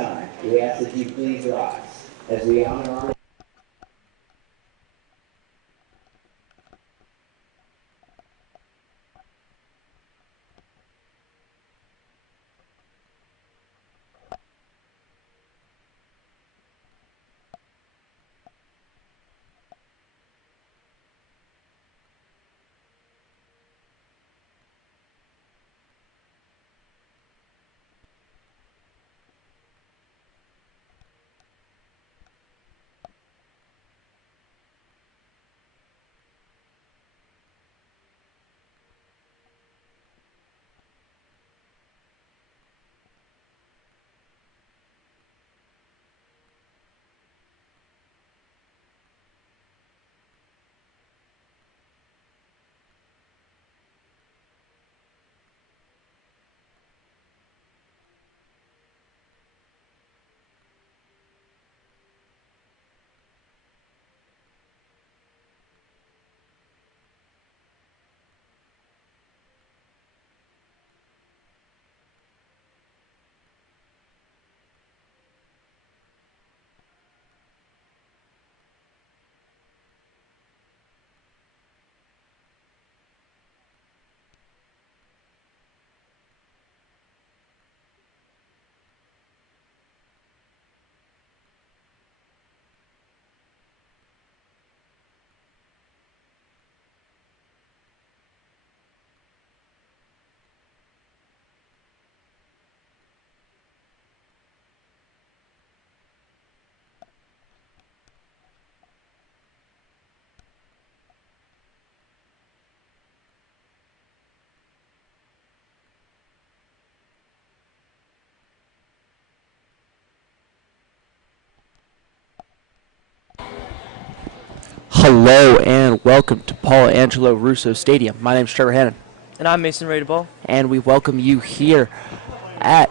time, we ask that you please rise as we honor our Hello and welcome to Paul Angelo Russo Stadium. My name is Trevor Hannon. And I'm Mason Radeball. And we welcome you here at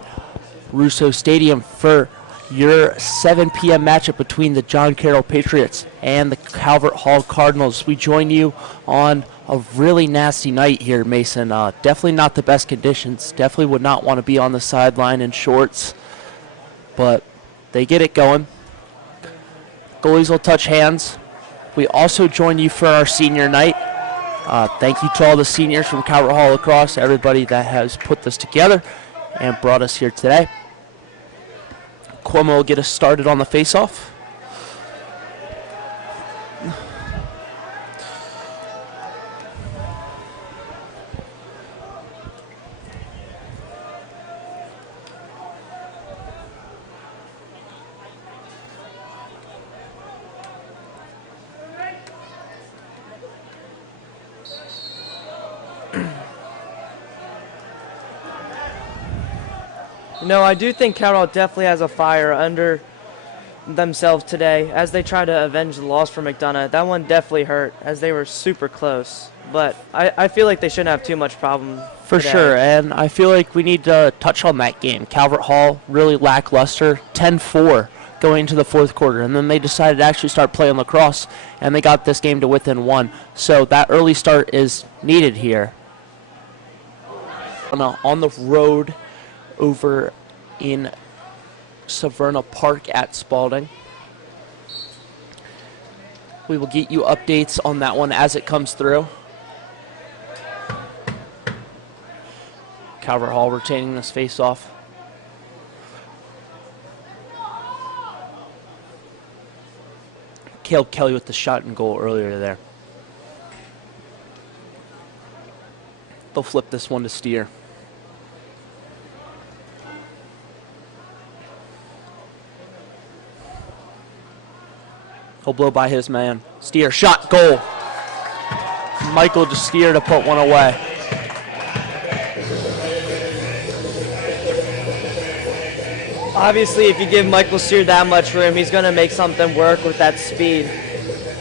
Russo Stadium for your 7 p.m. matchup between the John Carroll Patriots and the Calvert Hall Cardinals. We join you on a really nasty night here, Mason. Definitely not the best conditions. Definitely would not want to be on the sideline in shorts. But they get it going. Goalies will touch hands. We also join you for our senior night. Thank you to all the seniors from Carroll Hall Lacrosse, everybody that has put this together and brought us here today. Cuomo will get us started on the face-off. No, I do think Carroll definitely has a fire under themselves today as they try to avenge the loss for McDonough. That one definitely hurt as they were super close. But I feel like they shouldn't have too much problem For today. sure, and I feel like we need to touch on that game. Calvert Hall, really lackluster, 10-4 going into the fourth quarter. And then they decided to actually start playing lacrosse, and they got this game to within one. So that early start is needed here. On the road over in Severna Park at Spalding. We will get you updates on that one as it comes through. Calvert Hall retaining this face-off. Caleb Kelly with the shot and goal earlier there. They'll flip this one to Steer. He'll blow by his man. Steer, shot, goal. Michael to Steer to put one away. Obviously, if you give Michael Steer that much room, he's going to make something work with that speed.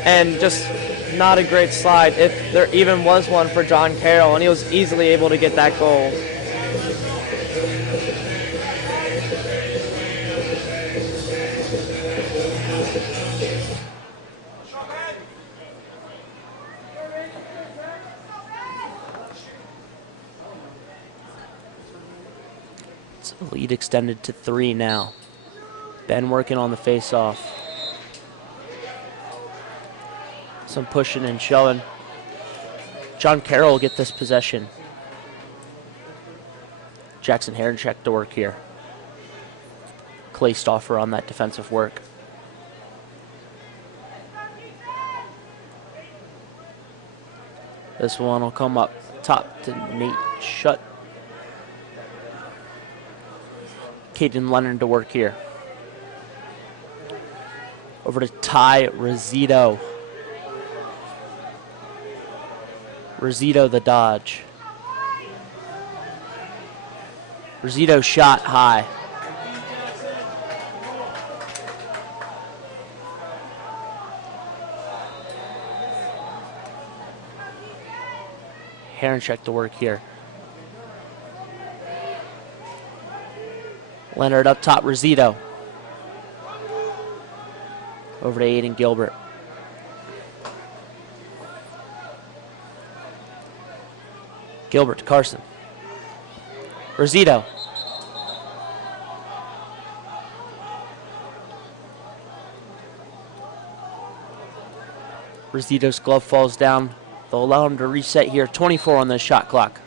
And just not a great slide, if there even was one for John Carroll, and he was easily able to get that goal. Lead extended to 3 now. Ben working on the face-off. Some pushing and shoving. John Carroll will get this possession. Jackson Heroncheck to work here. Clay Stauffer on that defensive work. This one will come up top to Nate Shutt. Caden Leonard to work here. Over to Ty Rosito. Rosito the dodge. Rosito shot high. Heroncheck to work here. Leonard up top, Rosito. Over to Aiden Gilbert. Gilbert to Carson. Rosito. Rosito's glove falls down. They'll allow him to reset here. 24 on the shot clock.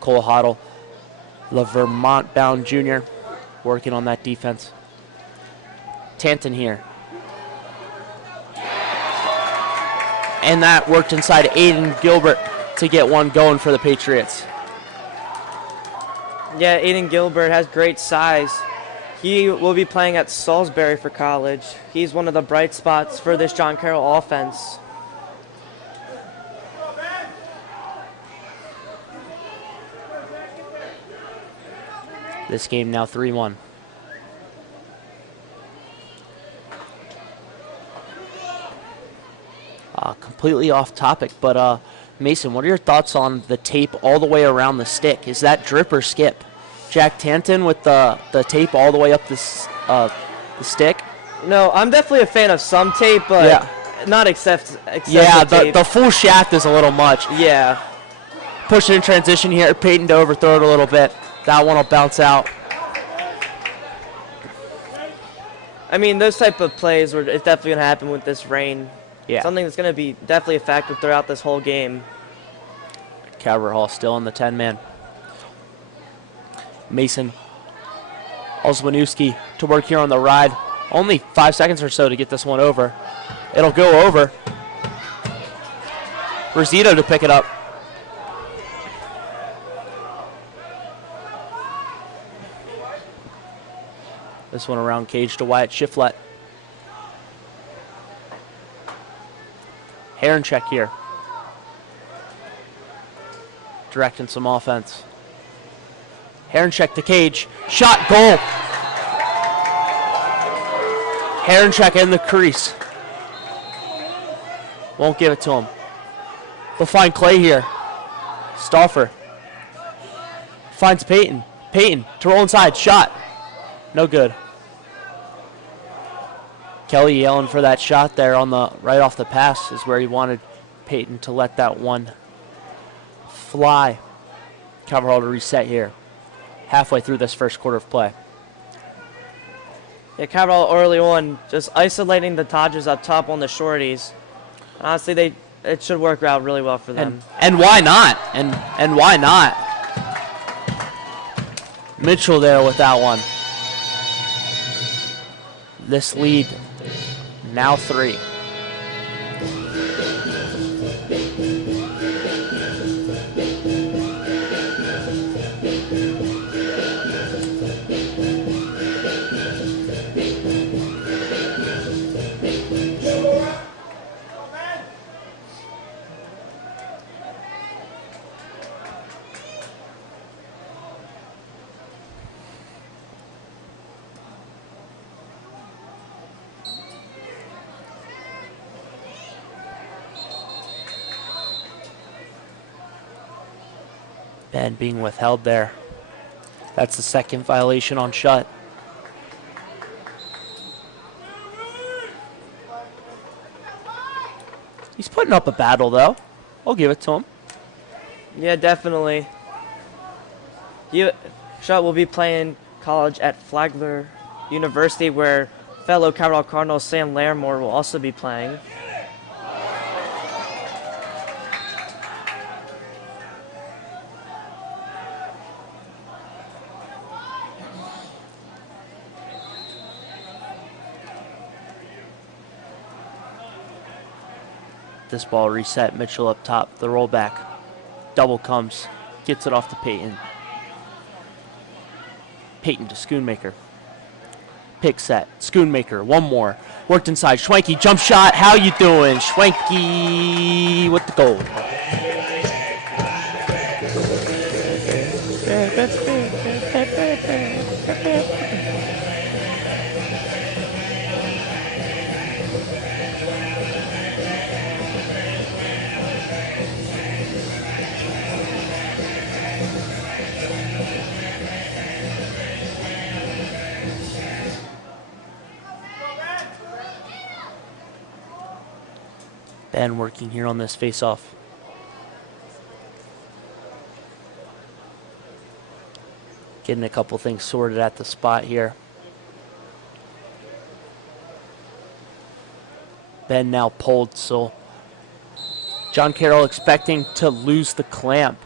Cole Hoddle, the Vermont-bound junior, working on that defense. Tanton here. And that worked inside Aiden Gilbert to get one going for the Patriots. Yeah, Aiden Gilbert has great size. He will be playing at Salisbury for college. He's one of the bright spots for this John Carroll offense. This game now 3-1. Completely off topic, but Mason, what are your thoughts on the tape all the way around the stick? Is that drip or skip? Jack Tanton with the tape all the way up the stick? No, I'm definitely a fan of some tape, but yeah, not excessive yeah, tape. the full shaft is a little much. Yeah. Push it in transition here. Peyton to overthrow it a little bit. That one will bounce out. I mean, those type of plays it's definitely going to happen with this rain. Yeah. Something that's going to be definitely a factor throughout this whole game. Calvert Hall still in the 10-man. Mason Olszmanowski to work here on the ride. Only 5 seconds or so to get this one over. It'll go over. Rosito to pick it up. This one around cage to Wyatt Shiflett. Heroncheck here. Directing some offense. Heroncheck to cage. Shot, goal. Heroncheck in the crease. Won't give it to him. They'll find Clay here. Stauffer. Finds Peyton. Peyton to roll inside. Shot. No good. Kelly yelling for that shot there on the right off the pass is where he wanted Peyton to let that one fly. Calvert Hall to reset here. Halfway through this first quarter of play. Yeah, Calvert Hall early on just isolating the Dodgers up top on the shorties. Honestly, it should work out really well for them. And why not? And why not? Mitchell there with that one. This lead now 3. And being withheld there. That's the second violation on Shutt. He's putting up a battle, though. I'll give it to him. Yeah, definitely. Shutt will be playing college at Flagler University, where fellow Carroll Cardinals Sam Larimore will also be playing. This ball reset. Mitchell up top. The rollback. Double comes. Gets it off to Peyton. Peyton to Schoonmaker. Pick set. Schoonmaker. One more. Worked inside. Schwenke. Jump shot. How you doing? Schwenke with the goal. Ben working here on this face-off. Getting a couple things sorted at the spot here. Ben now pulled, so John Carroll expecting to lose the clamp,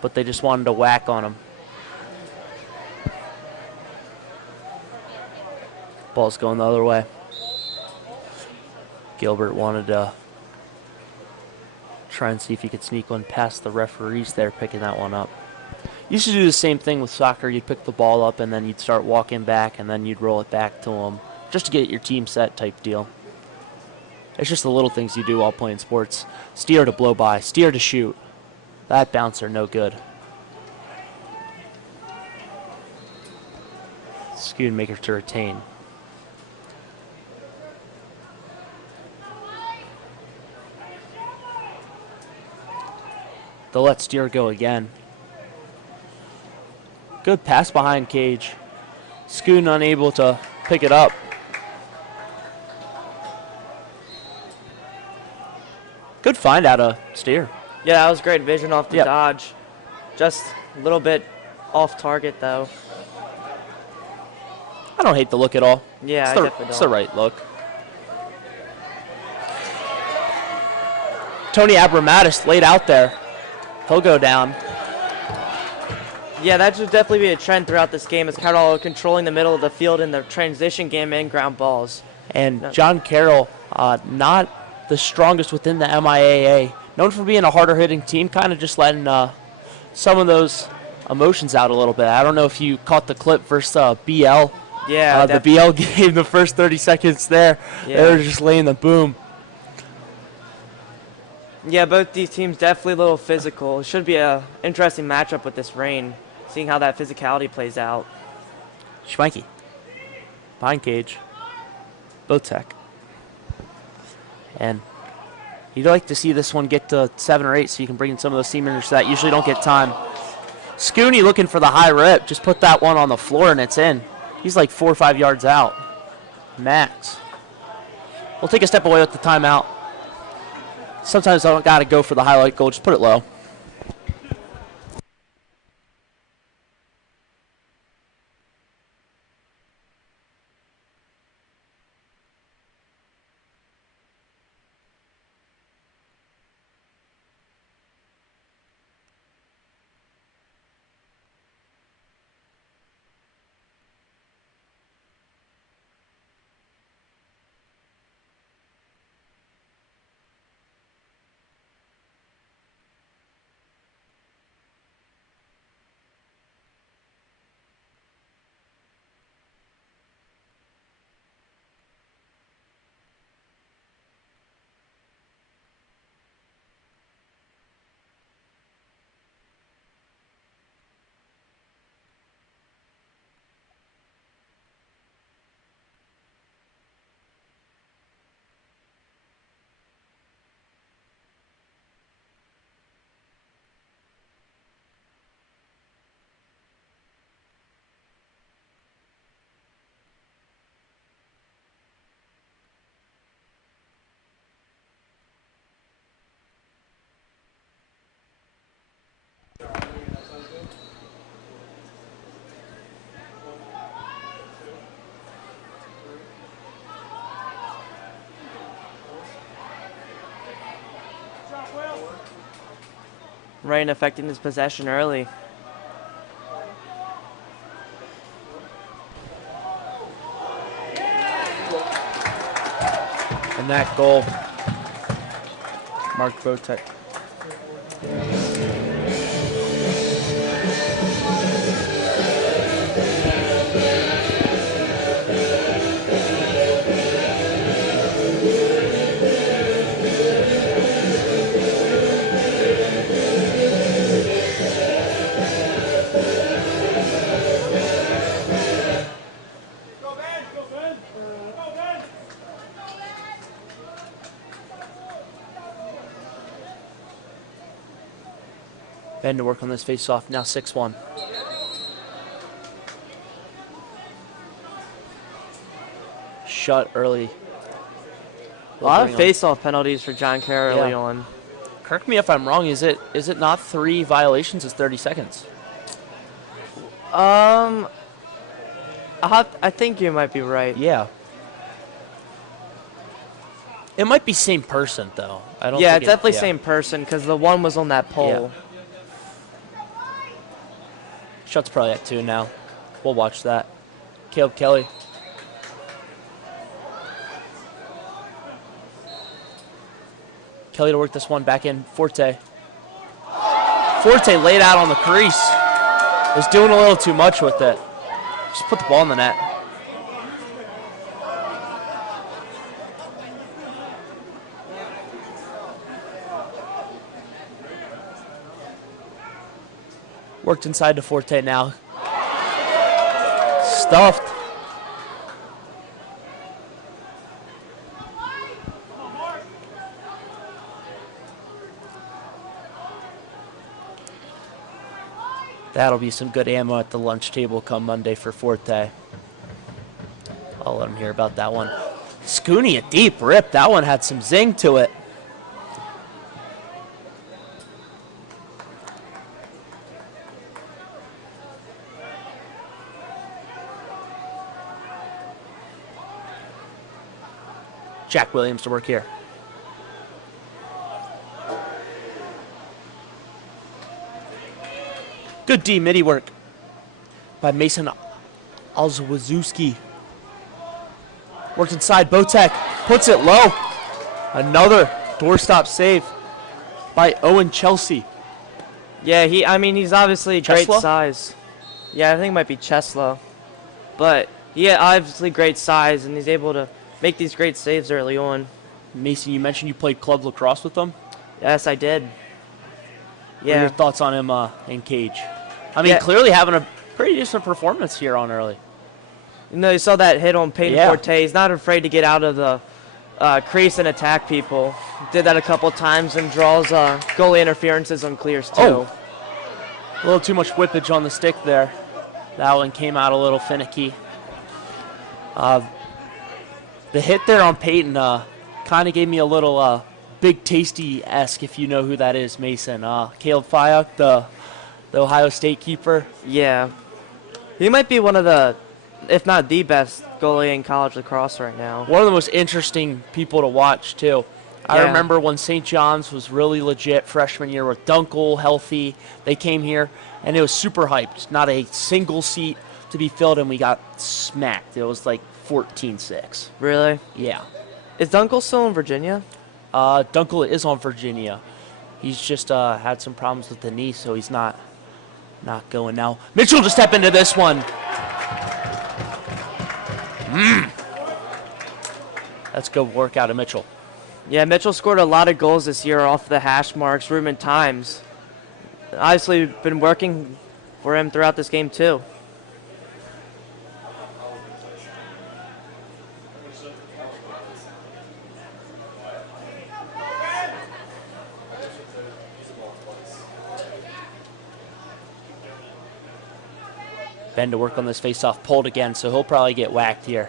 but they just wanted to whack on him. Ball's going the other way. Gilbert wanted to try and see if he could sneak one past the referees there, picking that one up. Used to do the same thing with soccer. You'd pick the ball up and then you'd start walking back and then you'd roll it back to them just to get your team set type deal. It's just the little things you do while playing sports. Steer to blow by, steer to shoot. That bouncer no good. Schoonmaker to retain. They'll let Steer go again. Good pass behind cage. Schoon unable to pick it up. Good find out of Steer. Yeah, that was great vision off the Yep. dodge. Just a little bit off target, though. I don't hate the look at all. Yeah, I definitely It's the don't. right look. Tony Abramatis laid out there. He'll go down. Yeah, that should definitely be a trend throughout this game, as Carroll controlling the middle of the field in the transition game and ground balls. And John Carroll, not the strongest within the MIAA. Known for being a harder hitting team, kind of just letting some of those emotions out a little bit. I don't know if you caught the clip versus BL. Yeah, The BL game, the first 30 seconds there, Yeah. they were just laying the boom. Yeah, both these teams definitely a little physical. It should be a interesting matchup with this rain, seeing how that physicality plays out. Schwenke. Behind cage. Botek. And you'd like to see this one get to 7 or 8 so you can bring in some of those seamers that usually don't get time. Scooney looking for the high rip. Just put that one on the floor and it's in. He's like 4 or 5 yards out. Max. We'll take a step away with the timeout. Sometimes I don't got to go for the highlight goal. Just put it low. Rain affecting his possession early. And that goal, Mark Botek. Ben to work on this face-off, now 6-1. Shut early. A lot of face-off penalties for John Carroll early on. Correct me if I'm wrong, is it not 3 violations, it's 30 seconds? I think you might be right. Yeah. It might be same person, though. I don't Yeah, think it's definitely same person because the one was on that pole. Yeah. Shot's probably at 2 now. We'll watch that. Caleb Kelly. Kelly to work this one back in. Forte. Forte laid out on the crease. Was doing a little too much with it. Just put the ball in the net. Worked inside to Forte now. Stuffed. That'll be some good ammo at the lunch table come Monday for Forte. I'll let him hear about that one. Scooney, a deep rip. That one had some zing to it. Jack Williams to work here. Good D midi work by Mason Alzwazewski. Worked inside. Botek puts it low. Another doorstop save by Owen Chelsea. Yeah, he's obviously great Cheslow? size. Yeah, I think it might be Cheslow. But yeah, obviously great size, and he's able to make these great saves early on. Mason, you mentioned you played club lacrosse with them. Yes, I did. What are your thoughts on him in cage? I mean, clearly having a pretty decent performance here on early. You know, you saw that hit on Peyton Yeah. Forte. He's not afraid to get out of the crease and attack people. Did that a couple times and draws goalie interferences on clears too. Oh. A little too much whippage on the stick there. That one came out a little finicky. The hit there on Peyton kind of gave me a little Big Tasty-esque, if you know who that is, Mason. Caleb Fiok, the Ohio State keeper. Yeah. He might be one of the, if not the best goalie in college lacrosse right now. One of the most interesting people to watch, too. I Yeah. remember when St. John's was really legit freshman year with Dunkel, healthy. They came here, and it was super hyped. Not a single seat to be filled, and we got smacked. It was like 14-6. Really? Yeah. Is Dunkel still in Virginia? Dunkel is on Virginia. He's just had some problems with the knee, so he's not going now. Mitchell to step into this one. That's good work out of Mitchell. Yeah, Mitchell scored a lot of goals this year off the hash marks, room and times. Obviously, been working for him throughout this game too. Ben to work on this face-off, pulled again, so he'll probably get whacked here.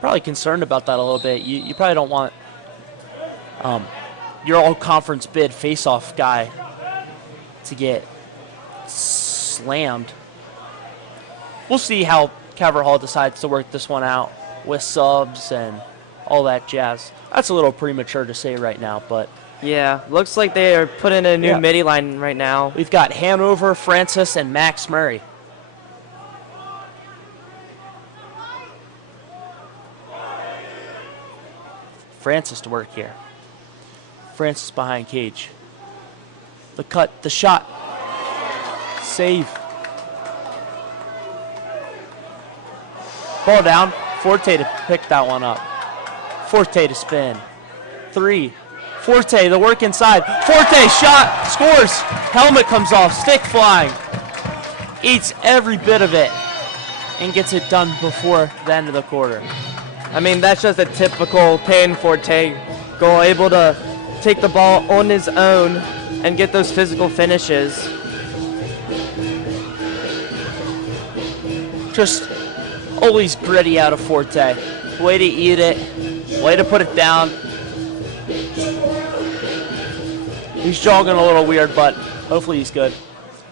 Probably concerned about that a little bit. You probably don't want your all-conference bid face-off guy to get slammed. We'll see how Calvert Hall decides to work this one out with subs and all that jazz. That's a little premature to say right now, but Yeah, looks like they are putting in a new midi line right now. We've got Hanover, Francis, and Max Murray. Francis to work here. Francis behind cage. The cut, the shot. Save. Ball down. Forte to pick that one up. Forte to spin. 3. Forte, the work inside. Forte, shot, scores. Helmet comes off, stick flying. Eats every bit of it and gets it done before the end of the quarter. I mean, that's just a typical Payne Forte goal, able to take the ball on his own and get those physical finishes. Just always gritty out of Forte. Way to eat it, way to put it down. He's jogging a little weird, but hopefully he's good.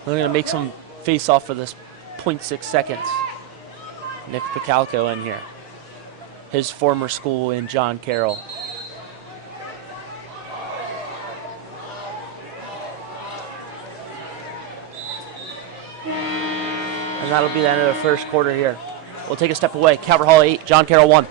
We're going to make some face off for this 0.6 seconds. Nick Picalco in here. His former school in John Carroll. And that'll be the end of the first quarter here. We'll take a step away. Calvert Hall 8, John Carroll 1.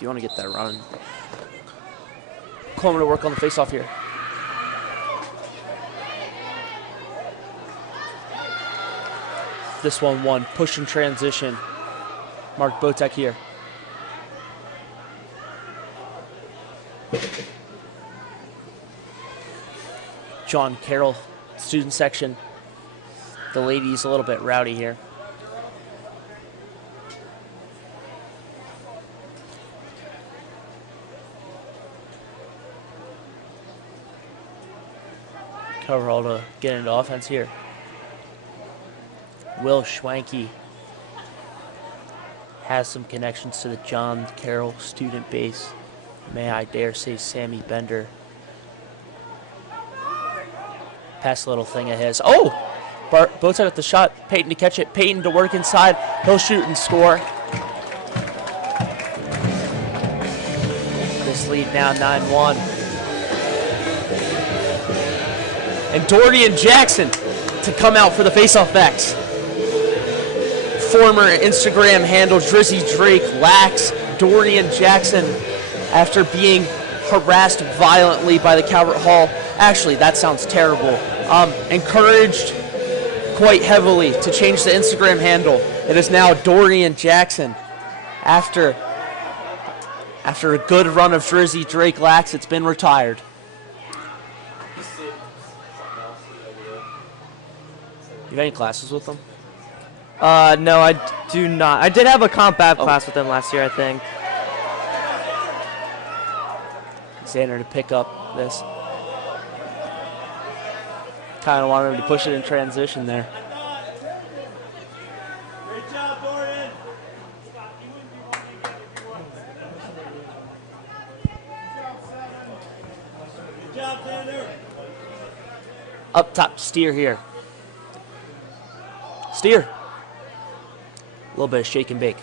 You want to get that run. Coleman to work on the face-off here. This one, push and transition. Mark Botek here. John Carroll, student section. The ladies a little bit rowdy here. Carroll to get into offense here. Will Schwanke has some connections to the John Carroll student base. May I dare say Sammy Bender. Pass a little thing of his. Oh! Botek at the shot. Peyton to catch it. Peyton to work inside. He'll shoot and score. This lead now 9-1. And Dorian Jackson to come out for the faceoff backs. Former Instagram handle Drizzy Drake lacks Dorian Jackson after being harassed violently by the Calvert Hall. Actually, that sounds terrible. Encouraged quite heavily to change the Instagram handle. It is now Dorian Jackson. After a good run of Drizzy Drake lacks, it's been retired. You have any classes with them? No, I do not. I did have a comp ab class with them last year, I think. Xander to pick up this. Kind of wanted him to push it in transition there. Great job, Dorian. Good job, Xander. Up top, Steer here. Steer. A little bit of shake and bake.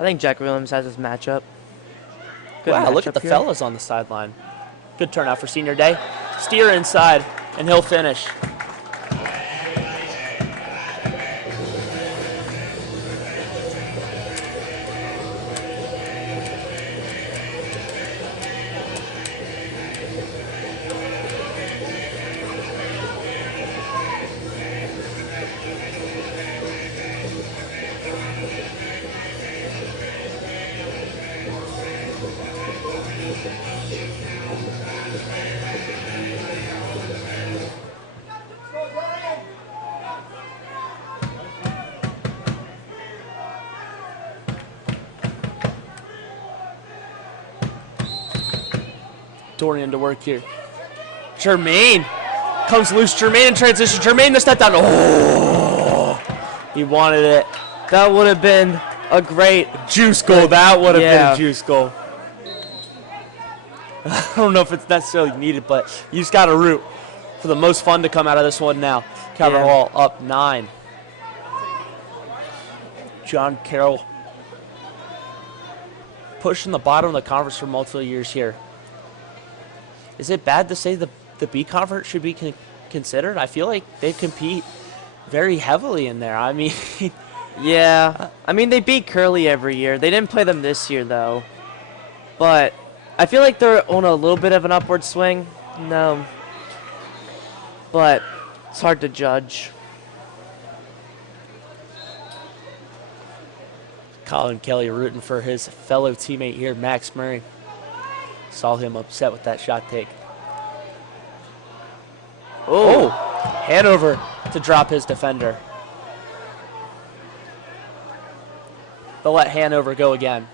I think Jack Williams has his matchup. Good Wow, look at matchup the here. fellas on the sideline. Good turnout for senior day. Steer inside, and he'll finish. Dorian to work here. Jermaine comes loose. Jermaine in transition. Jermaine the step down. Oh, he wanted it. That would have been a great. Juice goal. That would have Yeah. been a juice goal. I don't know if it's necessarily needed, but you just got to root for the most fun to come out of this one now. Calvert Yeah. Hall up 9. John Carroll pushing the bottom of the conference for multiple years here. Is it bad to say the B conference should be considered? I feel like they compete very heavily in there. I mean, Yeah. I mean, they beat Curly every year. They didn't play them this year, though. But I feel like they're on a little bit of an upward swing. No. But it's hard to judge. Colin Kelly rooting for his fellow teammate here, Max Murray. Saw him upset with that shot take. Oh, Hanover to drop his defender. They'll let Hanover go again.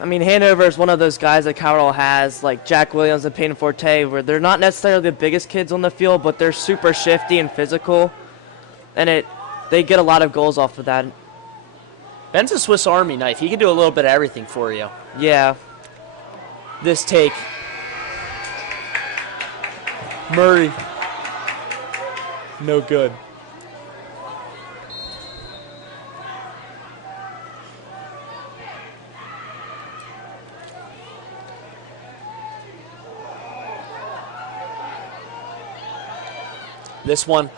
I mean, Hanover is one of those guys that Carroll has, like Jack Williams and Peyton Forte, where they're not necessarily the biggest kids on the field, but they're super shifty and physical. And they get a lot of goals off of that. Ben's a Swiss Army knife. He can do a little bit of everything for you. Yeah. This take. Murray. No good. This one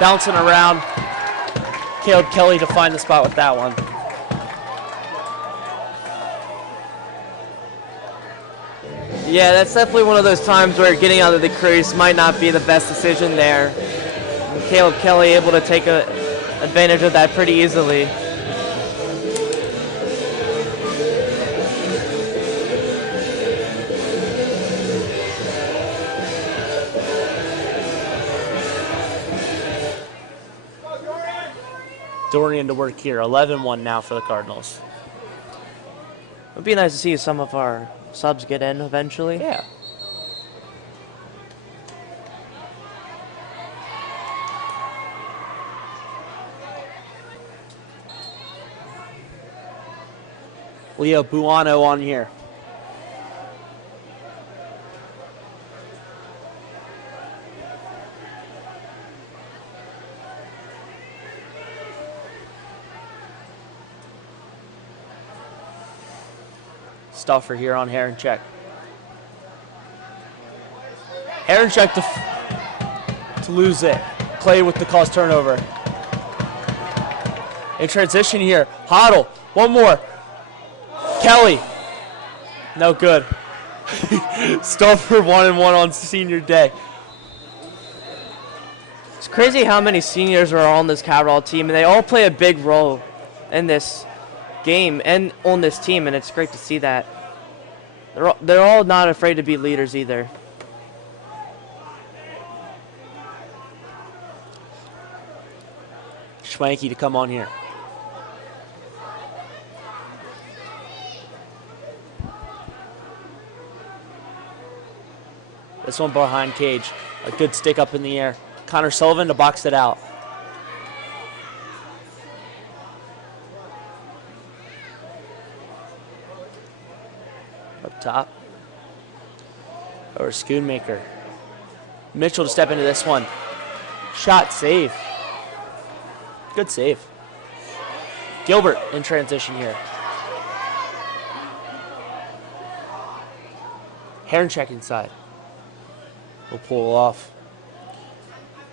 bouncing around. Caleb Kelly to find the spot with that one. Yeah, that's definitely one of those times where getting out of the crease might not be the best decision there. And Caleb Kelly able to take advantage of that pretty easily. Dorian to work here. 11-1 now for the Cardinals. It would be nice to see some of our subs get in eventually. Yeah. Leo Buono on here. Stuffer here on Heroncheck. Heroncheck to lose it. Clay with the caused turnover. In transition here. Hoddle. One more. Kelly. No good. Stuffer 1-1 on senior day. It's crazy how many seniors are on this Carroll team, and they all play a big role in this game and on this team, and it's great to see that. They're all not afraid to be leaders either. Schwanke to come on here. This one behind cage. A good stick up in the air. Connor Sullivan to box it out. Up top. Over Schoonmaker. Mitchell to step into this one. Shot, save. Good save. Gilbert in transition here. Heroncheck inside. Will pull off.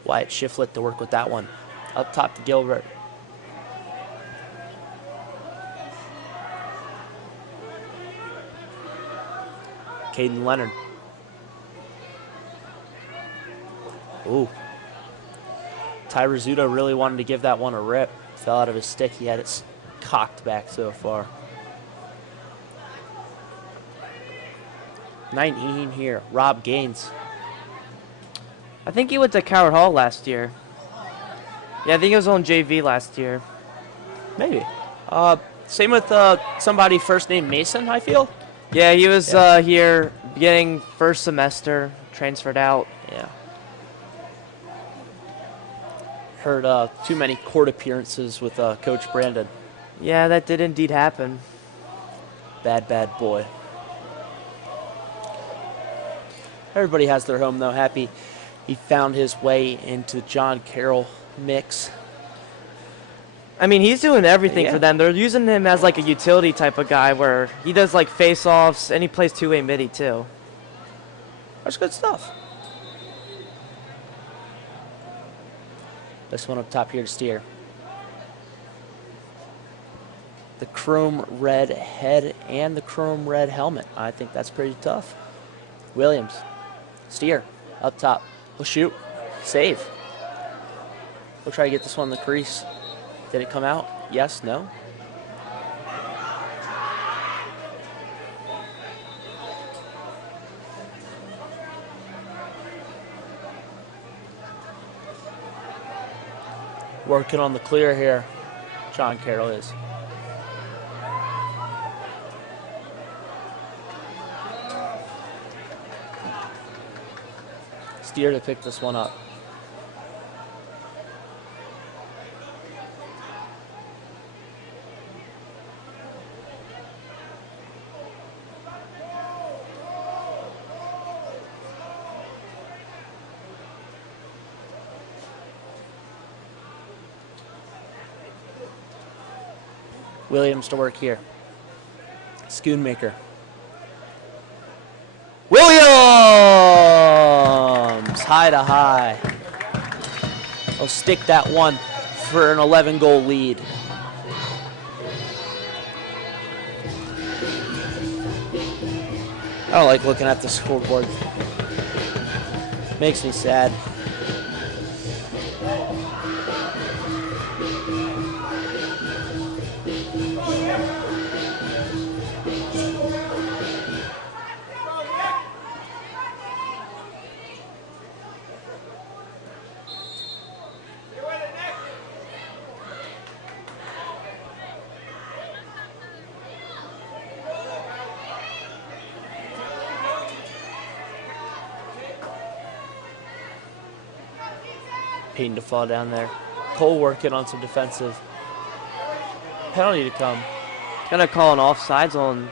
Wyatt Shiflett to work with that one. Up top to Gilbert. Caden Leonard. Ooh. Ty Rizzuto really wanted to give that one a rip. Fell out of his stick. He had it cocked back so far. 19 here. Rob Gaines. I think he went to Carroll Hall last year. Yeah, I think he was on JV last year. Maybe. Same with somebody first name Mason, I feel. Yeah, he was here beginning first semester, transferred out. Yeah. Heard too many court appearances with Coach Brandon. Yeah, that did indeed happen. Bad, bad boy. Everybody has their home, though. Happy he found his way into John Carroll mix. I mean, he's doing everything Yeah. for them. They're using him as like a utility type of guy where he does like face-offs and he plays two-way midi too. That's good stuff. This one up top here to steer. The chrome red head and the chrome red helmet. I think that's pretty tough. Williams. Steer. Up top. We'll shoot. Save. We'll try to get this one in the crease. Did it come out? Yes, no? Working on the clear here. John Carroll is. Steer to pick this one up. Williams to work here. Schoonmaker. Williams! High to high. I'll stick that one for an 11-goal lead. I don't like looking at the scoreboard. Makes me sad. Payton to fall down there. Cole working on some defensive. Penalty to come. Gonna call an offsides on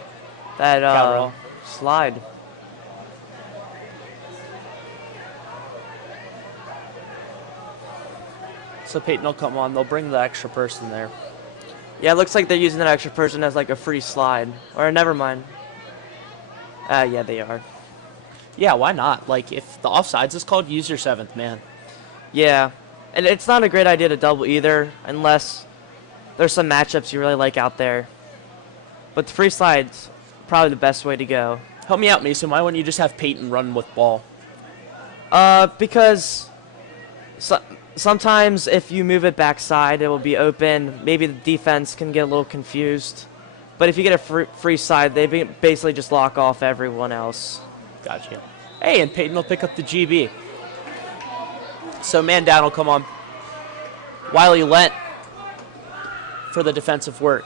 that Carroll. slide. So Peyton will come on. They'll bring the extra person there. Yeah, it looks like they're using that extra person as like a free slide. Or never mind. Yeah, they are. Yeah, why not? Like, if the offsides is called, use your seventh man. Yeah, and it's not a great idea to double either unless there's some matchups you really like out there. But the free slide's probably the best way to go. Help me out, Mason. Why wouldn't you just have Peyton run with ball? Because sometimes if you move it backside, it will be open. Maybe the defense can get a little confused. But if you get a free side, they basically just lock off everyone else. Gotcha. Hey, and Peyton will pick up the GB. So man down will come on. Wiley Lent for the defensive work.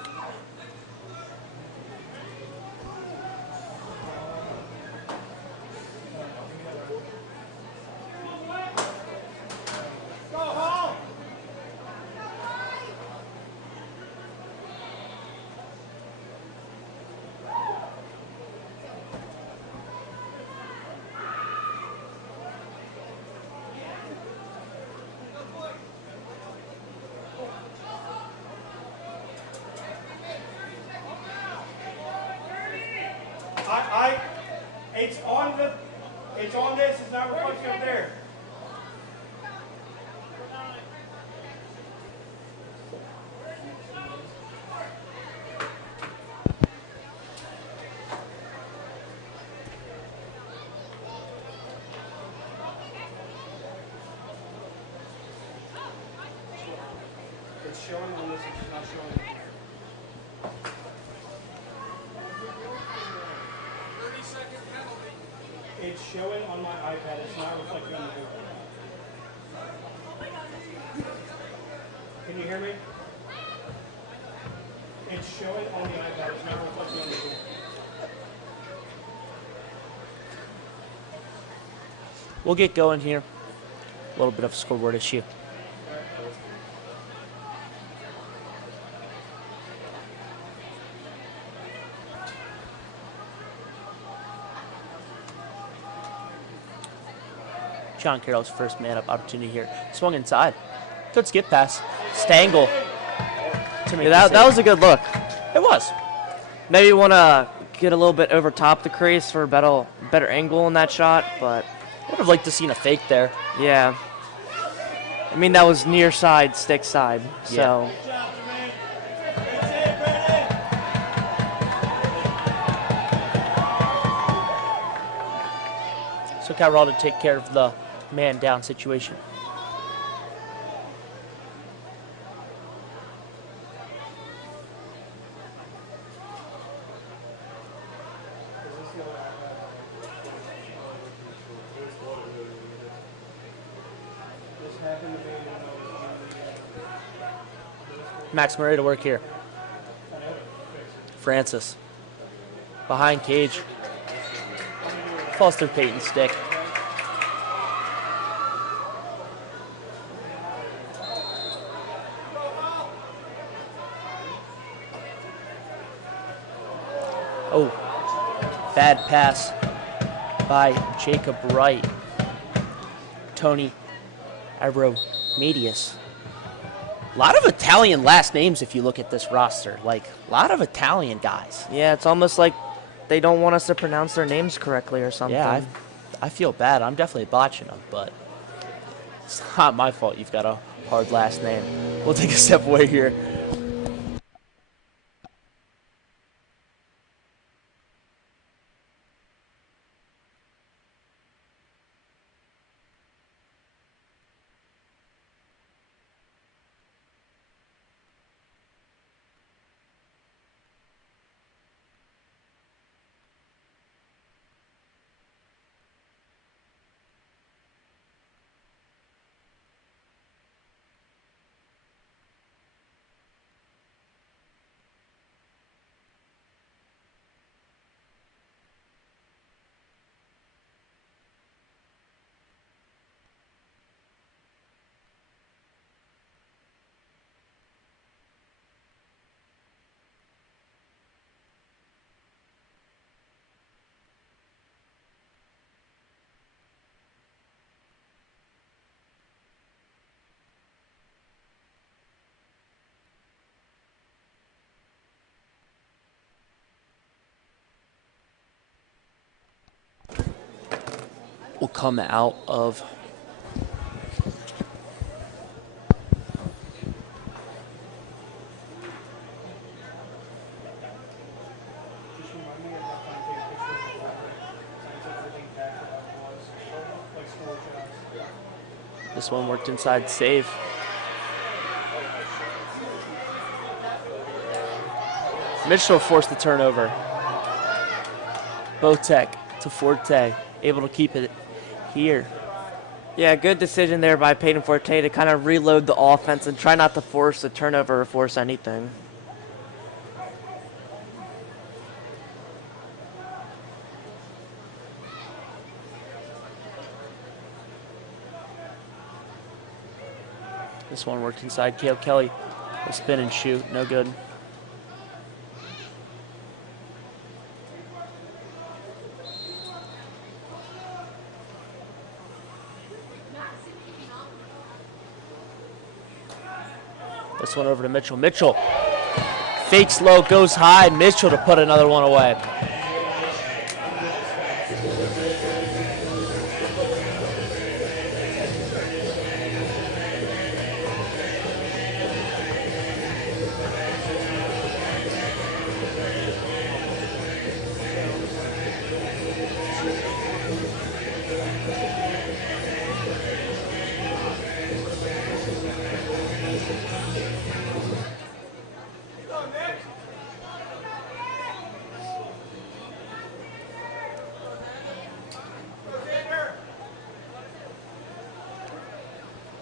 It's on this, it's not reflecting up there. It's showing on this, it's not showing. It's showing on my iPad, it's not reflecting on the board. Can you hear me? It's showing on the iPad, it's not reflecting on the board. We'll get going here. A little bit of a scoreboard issue. John Carroll's first man-up opportunity here. Swung inside. Good skip pass. Stangle. That was a good look. It was. Maybe you want to get a little bit over top the crease for a better angle in that shot, but Would have liked to seen a fake there. yeah. I mean, that was near side, stick side, so. Good job, Jermaine. That's it, Brandon. So Carroll to take care of the man down situation. Max Murray to work here. Francis. Behind cage. Falls through Peyton's stick. Oh, bad pass by Jacob Wright. Tony Abromedius. A lot of Italian last names if you look at this roster. Like, a lot of Italian guys. Yeah, it's almost like they don't want us to pronounce their names correctly or something. Yeah, I feel bad. I'm definitely botching them, but it's not my fault you've got a hard last name. We'll take a step away here. Will come out of Just remind me about trying to take a picture of the library. So I took everything back to how it was. Like school shots. This one worked inside, save. Mitchell forced the turnover. Botek to Forte, able to keep it here. Yeah, good decision there by Peyton Forte to kind of reload the offense and try not to force a turnover or force anything. This one worked inside. Caleb Kelly, a spin and shoot, no good. This one over to Mitchell. Mitchell fakes low, goes high. Mitchell to put another one away.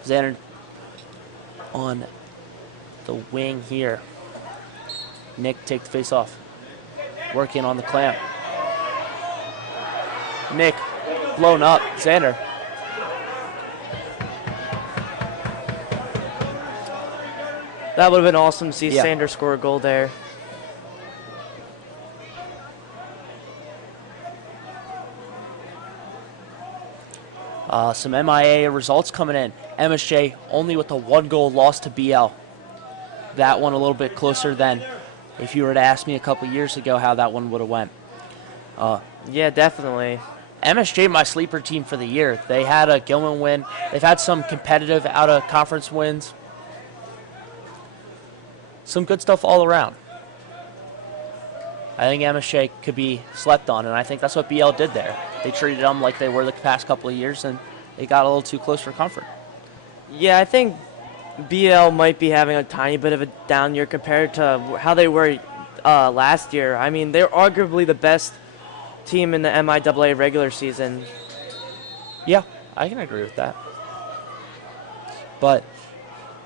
Xander on the wing here. Nick take the face off. Working on the clamp. Nick blown up. Xander. That would have been awesome to see Yeah. Sanders score a goal there. Some MIA results coming in. MSJ only with a 1-goal loss to BL. That one a little bit closer than if you were to ask me a couple years ago how that one would have went. Yeah, definitely. MSJ, my sleeper team for the year. They had a Gilman win. They've had some competitive out-of-conference wins. Some good stuff all around. I think MSJ could be slept on, and I think that's what BL did there. They treated them like they were the past couple of years, and they got a little too close for comfort. Yeah, I think BL might be having a tiny bit of a down year compared to how they were last year. I mean, they're arguably the best team in the MIAA regular season. Yeah, I can agree with that. But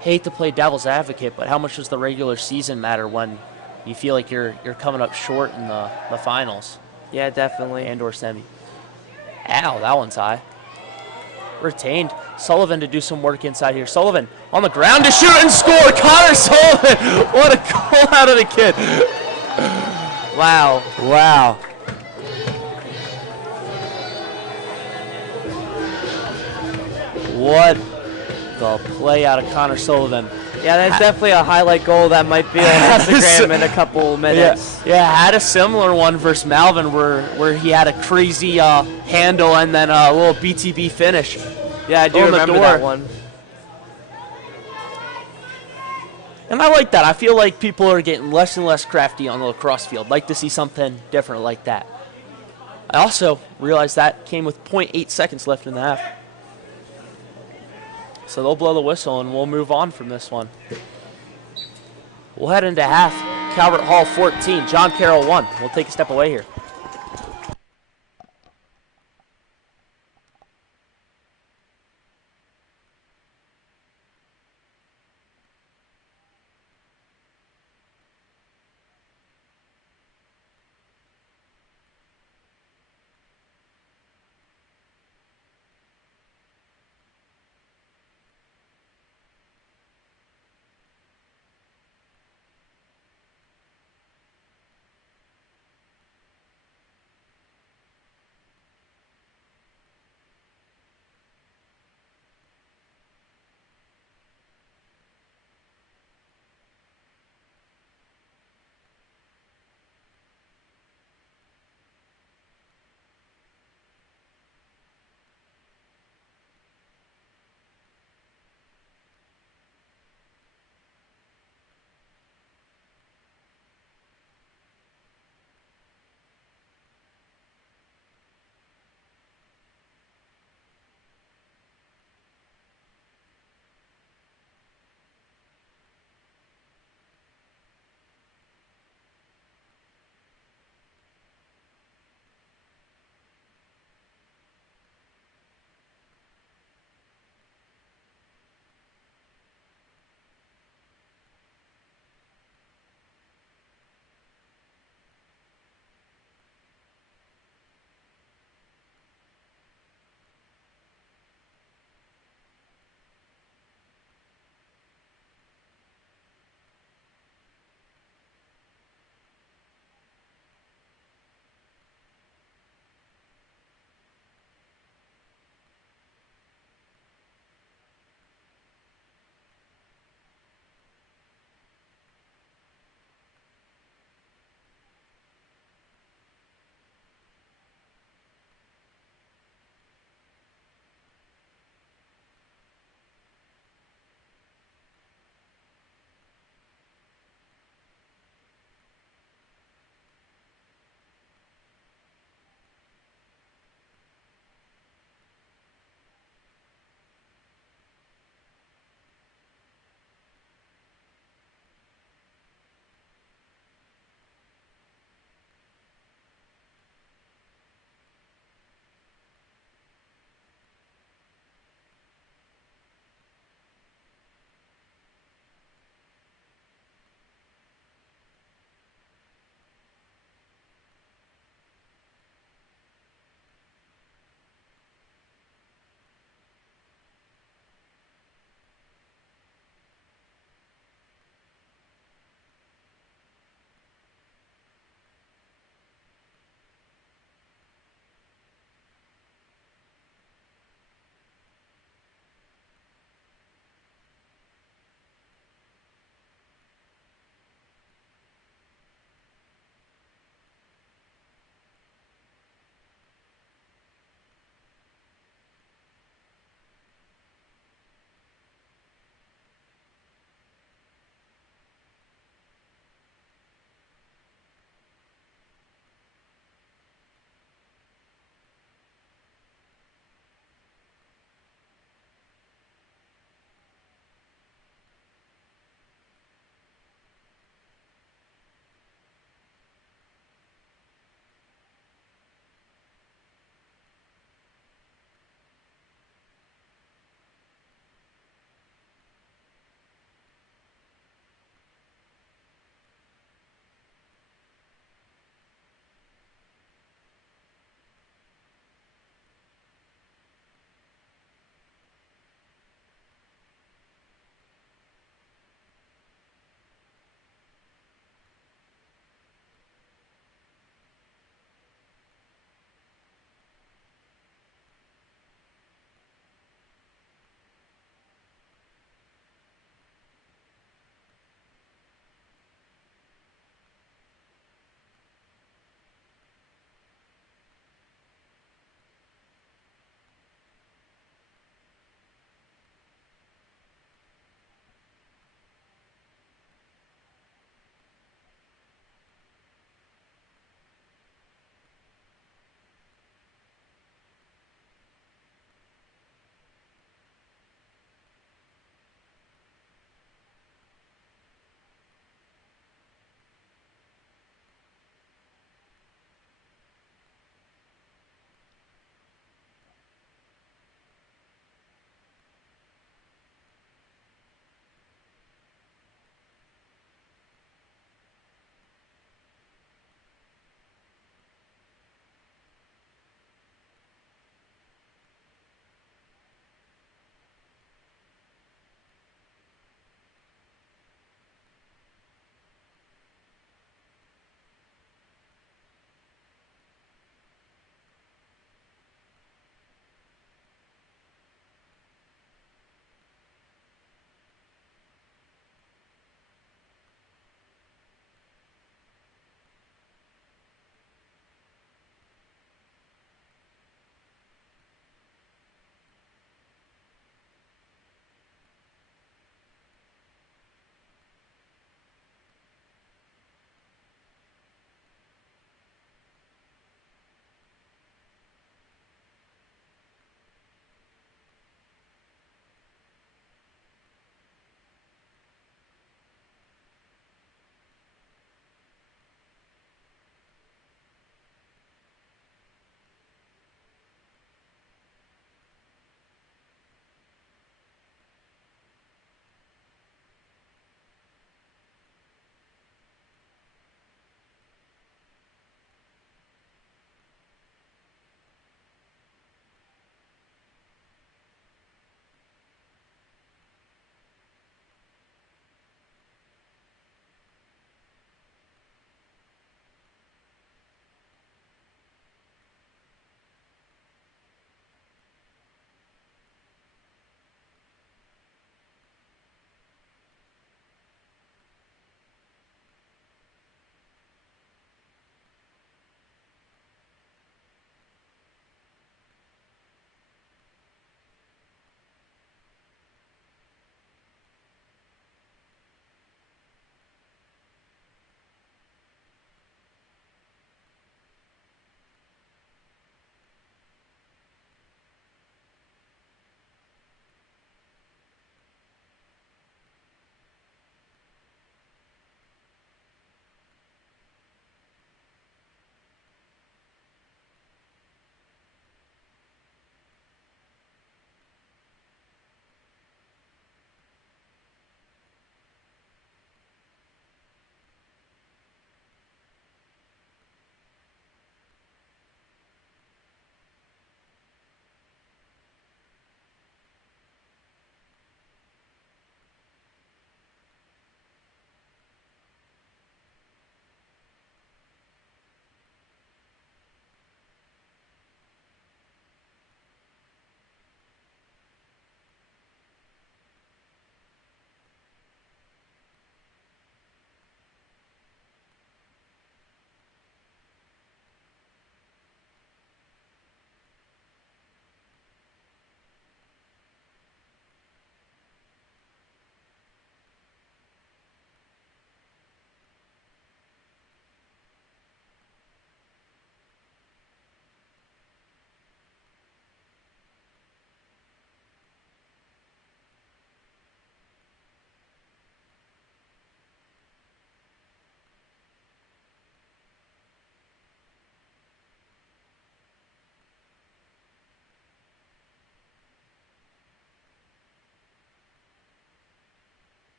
hate to play devil's advocate, but how much does the regular season matter when you feel like you're coming up short in the finals Yeah, definitely. and or semi? Ow, that one's high. Retained. Sullivan to do some work inside here. Sullivan on the ground to shoot and score. Connor Sullivan. What a goal out of the kid. Wow. Wow. What the play out of Connor Sullivan. Yeah, that's definitely a highlight goal that might be on Instagram in a couple minutes. Yeah, had a similar one versus Malvin where he had a crazy handle and then a little BTB finish. Yeah, I do On the remember door. that one. And I like that. I feel like people are getting less and less crafty on the lacrosse field. Like to see something different like that. I also realized that came with 0.8 seconds left in the half. So they'll blow the whistle and we'll move on from this one. We'll head into half. Calvert Hall 14, John Carroll 1. We'll take a step away here.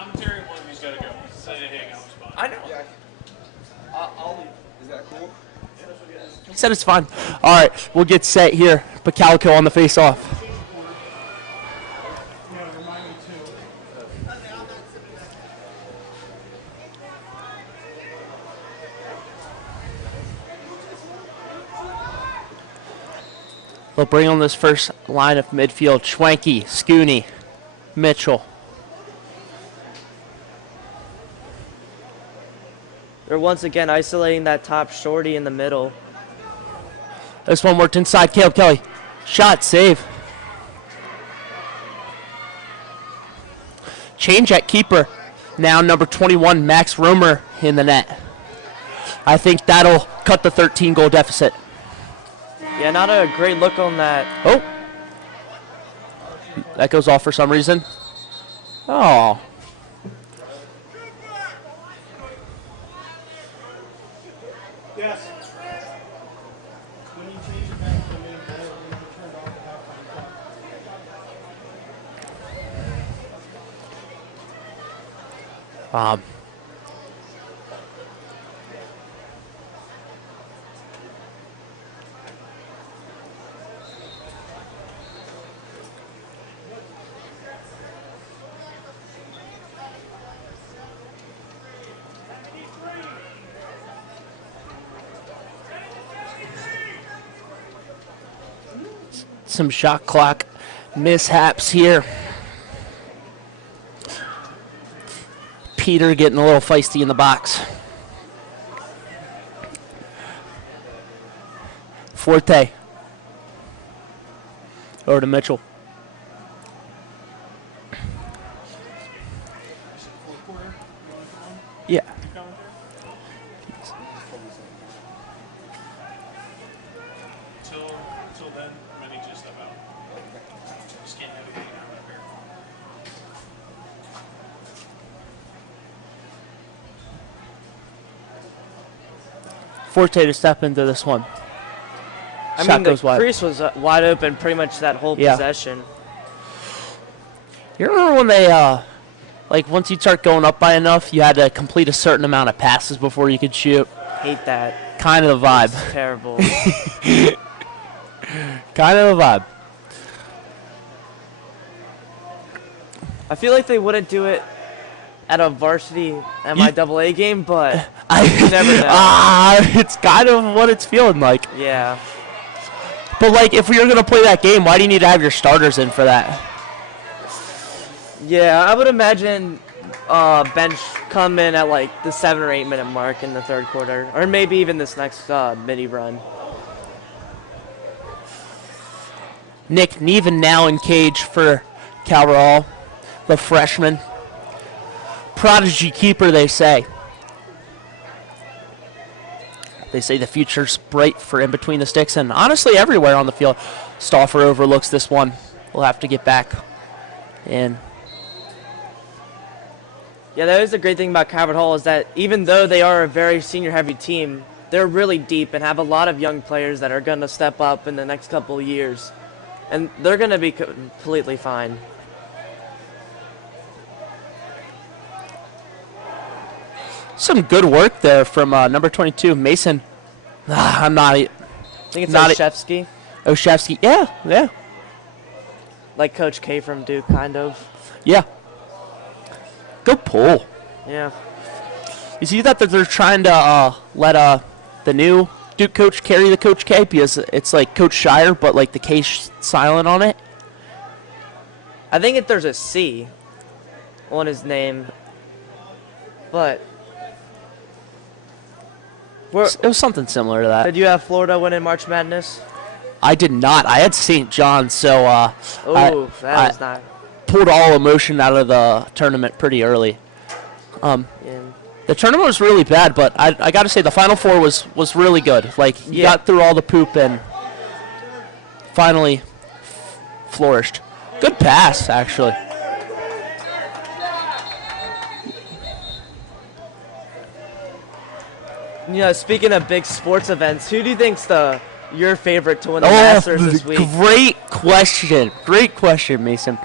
commentary, one of you's got to go. So they hang out spot. I know. Yeah. I'll leave. Is that cool? He said it's fine. All right, we'll get set here. Put Calico on the face-off. Yeah, remind me too. They'll bring on this first line of midfield. Schwenke, Scooney, Mitchell. They're once again isolating that top shorty in the middle. This one worked inside. Caleb Kelly. Shot, save. Change at keeper. Now number 21, Max Romer in the net. I think that'll cut the 13-goal deficit. Yeah, not a great look on that. Oh. That goes off for some reason. Oh. Yes. When you change it back to the main board, when you turn off the halftime clock. Some shot clock mishaps here. Peter getting a little feisty in the box. Forte. Over to Mitchell. Yeah. Till then, I need you to step out. Just can't have anything out up here. Forte to step into this one. I Shot mean, the goes wide. crease was wide open pretty much that whole Yeah. possession. You remember when they, like, once you start going up by enough, you had to complete a certain amount of passes before you could shoot? Hate that. Kind of the vibe. Terrible. Kind of the vibe. I feel like they wouldn't do it at a varsity MIAA game, but you never know. It's kind of what it's feeling like. Yeah. But, like, if we were going to play that game, why do you need to have your starters in for that? Yeah, I would imagine bench come in at like the 7 or 8 minute mark in the third quarter, or maybe even this next mini run. Nick Neven now in cage for Carroll, the freshman. Prodigy keeper, they say. They say the future's bright for in between the sticks and honestly everywhere on the field. Stauffer overlooks this one. We'll have to get back in. Yeah, that is the great thing about Carroll is that even though they are a very senior-heavy team, they're really deep and have a lot of young players that are going to step up in the next couple of years. And they're going to be completely fine. Some good work there from number 22, Mason. I'm not. I think it's Not Olszewski, Oshevsky. Yeah. like Coach K from Duke, kind of. Yeah. Good pull. Yeah. You see that they're trying to let the new Duke coach carry the Coach K because it's like Coach Shire, but like the K silent on it. I think there's a C on his name, but It was something similar to that. did you have Florida winning March Madness? I did not. I had St. John's, so Oh, that I was not. pulled all emotion out of the tournament pretty early. Yeah. The tournament was really bad, but I got to say the Final Four was really good. Like, you Yeah. got through all the poop and finally flourished. Good pass, actually. You know, speaking of big sports events, who do you think's your favorite to win the Masters this week? Great question. Great question, Mason.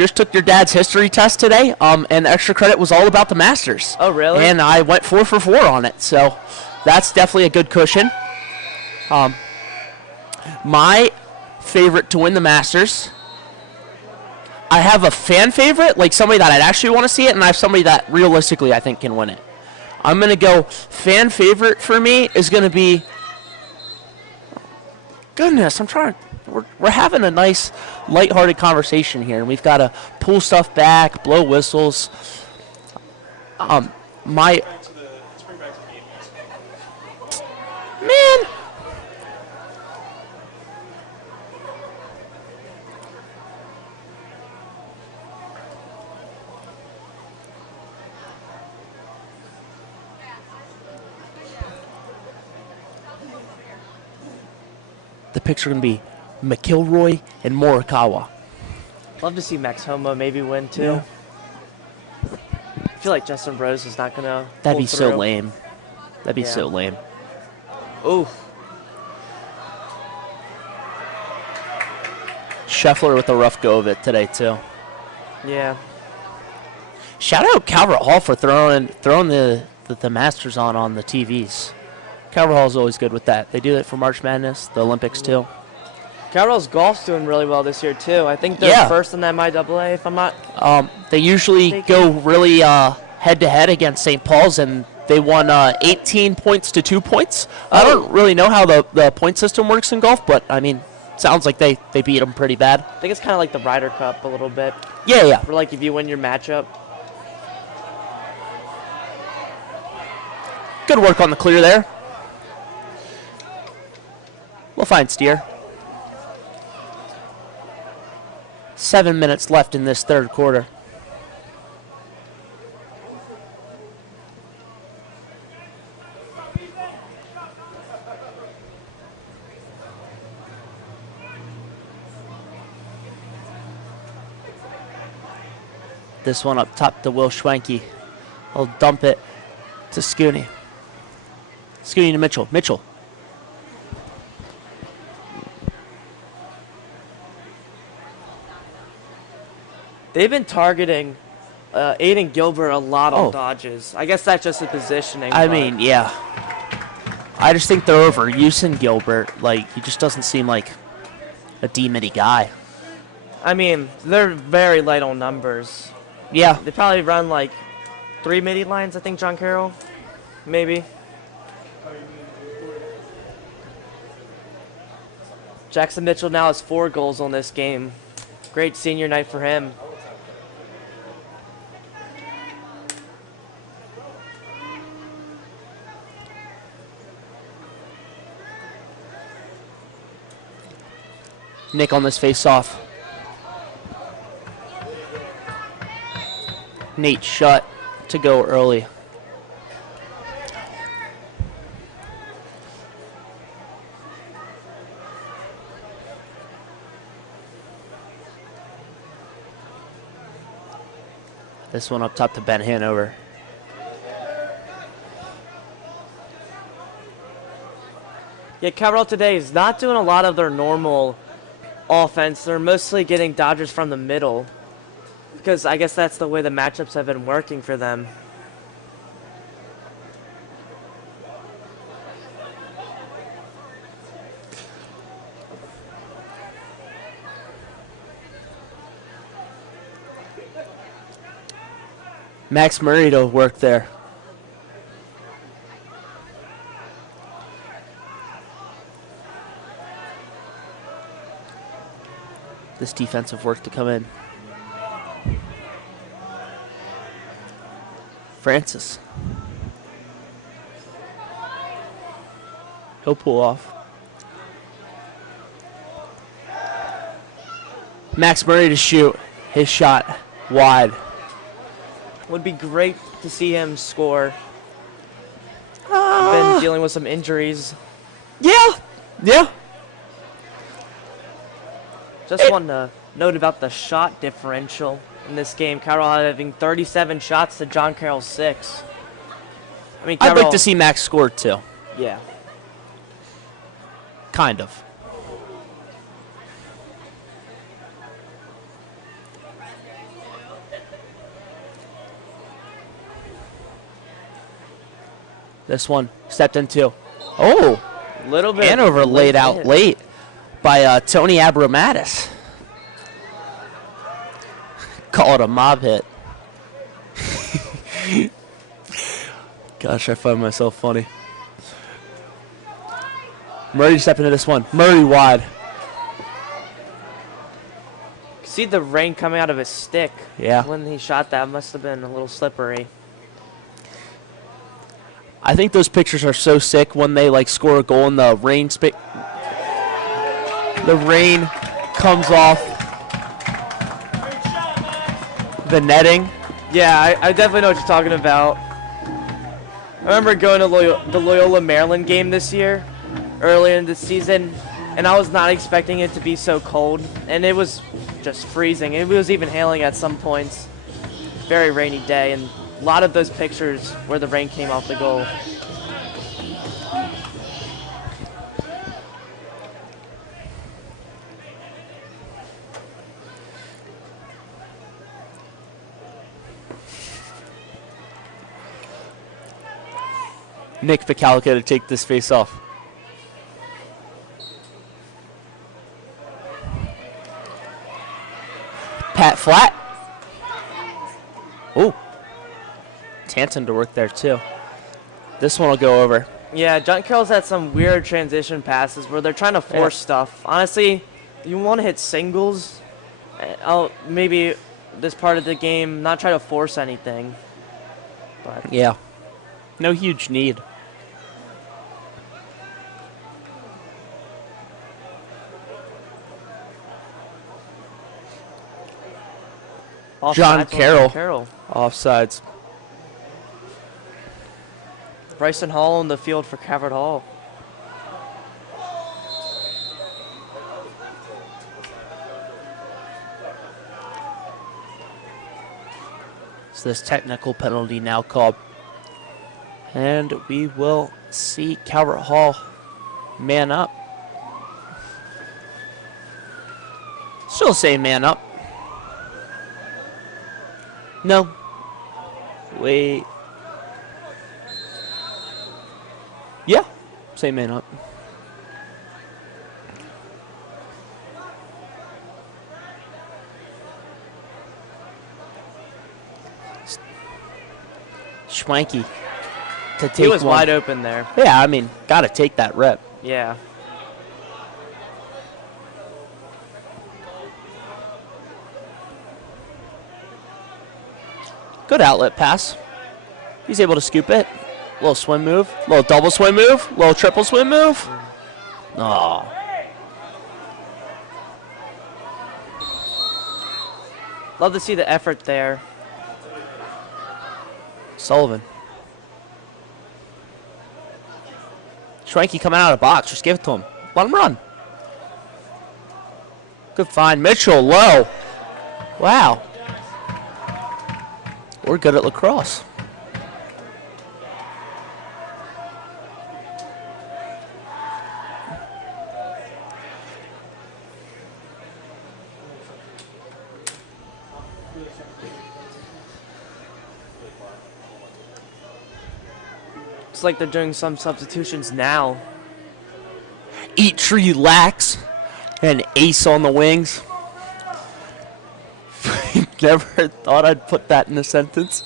just took your dad's history test today, and the extra credit was all about the Masters. Oh, really? And I went 4 for 4 on it, so that's definitely a good cushion. My favorite to win the Masters, I have a fan favorite, like somebody that I'd actually want to see it, and I have somebody that realistically I think can win it. I'm going to go fan favorite for me is going to be, goodness, we're having a nice lighthearted conversation here, and we've got to pull stuff back, blow whistles. Let's bring back to the game. Man. The picks are going to be McIlroy and Morikawa. Love to see Max Homa maybe win too. I feel like Justin Rose is not gonna. That'd pull be so through. lame. That'd be so lame. Ooh, Scheffler with a rough go of it today too. yeah. Shout out Calvert Hall for throwing the Masters on the TVs. Calvert Hall is always good with that. They do it for March Madness, the Olympics too. Carroll's golf's doing really well this year too. I think they're first in the MIAA, if I'm not. They usually go really head to head against St. Paul's, and they won 18 points to 2 points. I don't really know how the point system works in golf, but I mean, sounds like they beat them pretty bad. I think it's kind of like the Ryder Cup a little bit. Yeah. Where like if you win your matchup. Good work on the clear there. We'll find steer. 7 minutes left in this third quarter. This one up top to Will Schwenke. He'll dump it to Scooney. Scooney to Mitchell. Mitchell. They've been targeting Aiden Gilbert a lot on dodges. I guess that's just the positioning. I mean, yeah. I just think they're overusing Gilbert. Like, he just doesn't seem like a D-midi guy. I mean, they're very light on numbers. Yeah. They probably run like 3 midi lines, I think, John Carroll. Maybe. Jackson Mitchell now has 4 goals on this game. Great senior night for him. Nick on this face-off. Nate shut to go early. This one up top to Ben Hanover. Yeah, Carroll today is not doing a lot of their normal offense. They're mostly getting dodgers from the middle because I guess that's the way the matchups have been working for them. Max Murray to work there. This defensive work to come in. Francis. He'll pull off. Max Murray to shoot. His shot wide. Would be great to see him score. Been dealing with some injuries. Yeah. Just want to note about the shot differential in this game. Carroll having 37 shots to John Carroll's 6. I mean, I'd like to see Max score too. Yeah. Kind of. This one stepped into. Oh, Little bit. Hanover laid out hit. late by Tony Abromatis. Call it a mob hit. Gosh, I find myself funny. Murray stepping into this one. Murray wide. See the rain coming out of his stick. Yeah. When he shot that, must have been a little slippery. I think those pictures are so sick when they like score a goal and the rain the rain comes off the netting. Yeah, I definitely know what you're talking about. I remember going to the Loyola Maryland game this year, earlier in the season, and I was not expecting it to be so cold, and it was just freezing. It was even hailing at some points. Very rainy day, and a lot of those pictures where the rain came off the goal. Nick Picalica to take this face off. Pat flat. Oh. Tanton to work there too. This one will go over. Yeah, John Carroll's had some weird transition passes where they're trying to force stuff. Honestly, you want to hit singles. Maybe this part of the game, not try to force anything. But Yeah. No huge need. John offsides on Carroll. Carroll. Offsides. Bryson Hall on the field for Calvert Hall. So this technical penalty now called. And we will see Calvert Hall man up. Still say man up. No. Wait. Yeah. Say man up. Schwanky to take He was one. wide open there. Yeah, I mean, gotta take that rep. Yeah. Good outlet pass. He's able to scoop it. Little swim move. Little double swim move. Little triple swim move. Oh. Love to see the effort there. Sullivan. Schwanky coming out of the box. Just give it to him. Let him run. Good find. Mitchell low. Wow. We're good at lacrosse. It's like they're doing some substitutions now. Eat tree lax. And ace on the wings. Never thought I'd put that in a sentence.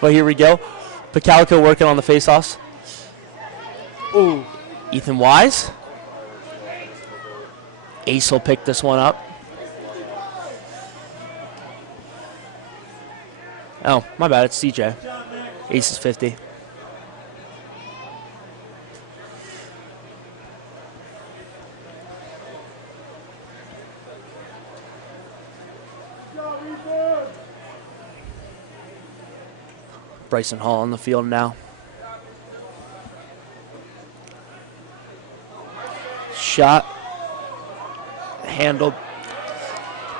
But here we go. Picalico working on the face-offs. Ooh. Ethan Wise. Ace will pick this one up. Oh, my bad. It's CJ. Ace is 50. Bryson Hall on the field now. Shot. Handled.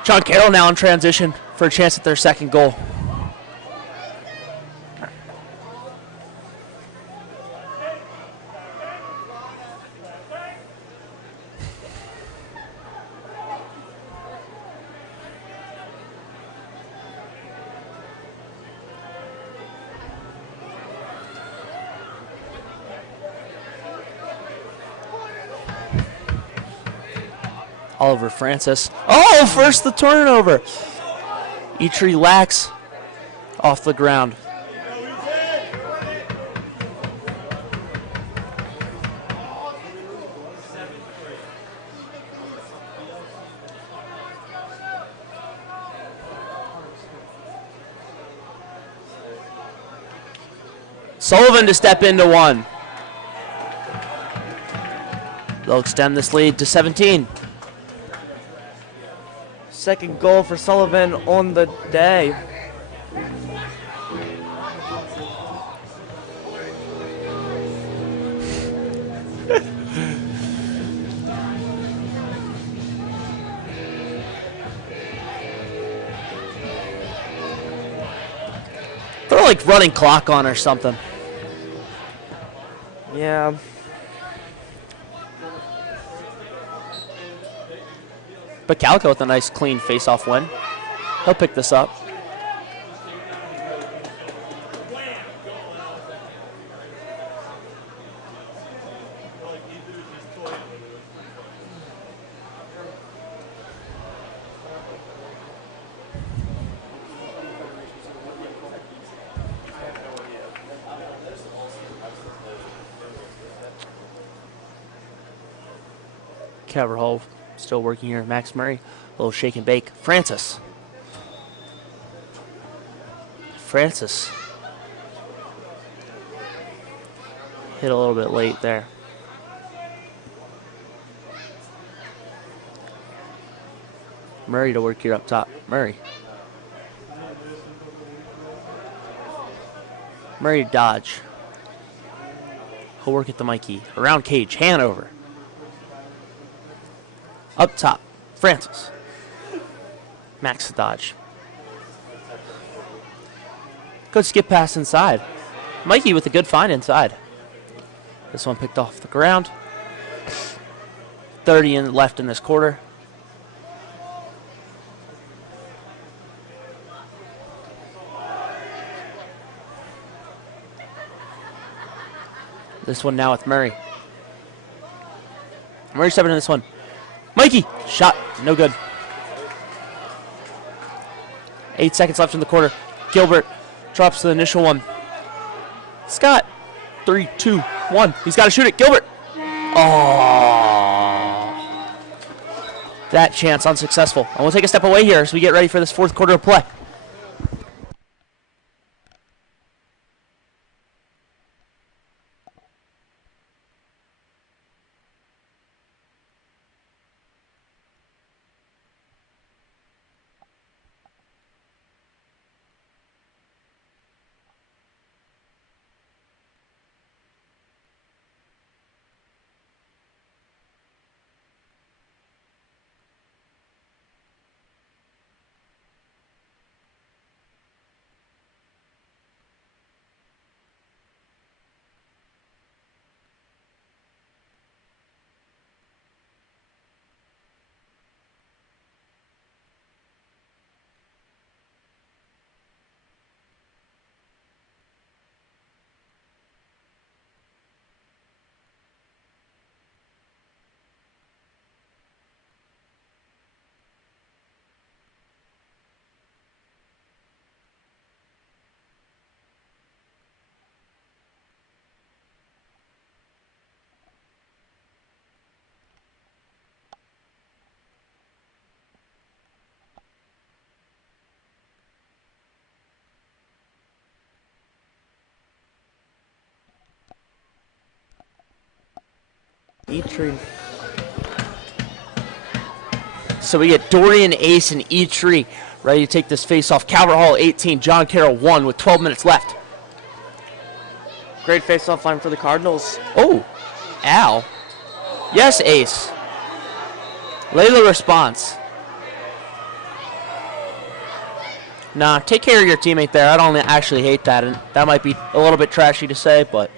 John Carroll now in transition for a chance at their second goal. Oliver Francis. Oh, first the turnover. Eitri Lax off the ground. Sullivan to step into one. They'll extend this lead to 17. Second goal for Sullivan on the day. They're like running clock on or something. Yeah. But Calico with a nice clean face-off win. He'll pick this up. Carroll still working here. Max Murray, a little shake and bake. Francis. Hit a little bit late there. Murray to work here up top. Murray to dodge. He'll work at the Mikey. Around cage. Hanover. Up top, Francis. Max to dodge. Good skip pass inside. Mikey with a good find inside. This one picked off the ground. 30 left in this quarter. This one now with Murray. Murray stepping in this one. Mikey, shot, no good. 8 seconds left in the quarter. Gilbert drops the initial one. Scott, 3, 2, 1. He's got to shoot it. Gilbert. Oh. That chance unsuccessful. And we'll take a step away here as we get ready for this fourth quarter of play. Eitri. So we get Dorian, Ace, and Eitri ready to take this face off. Calvert Hall 18, John Carroll 1 with 12 minutes left. Great face-off line for the Cardinals. Oh, Al. Yes, Ace. Layla response. Nah, take care of your teammate there. I don't actually hate that, and that might be a little bit trashy to say, but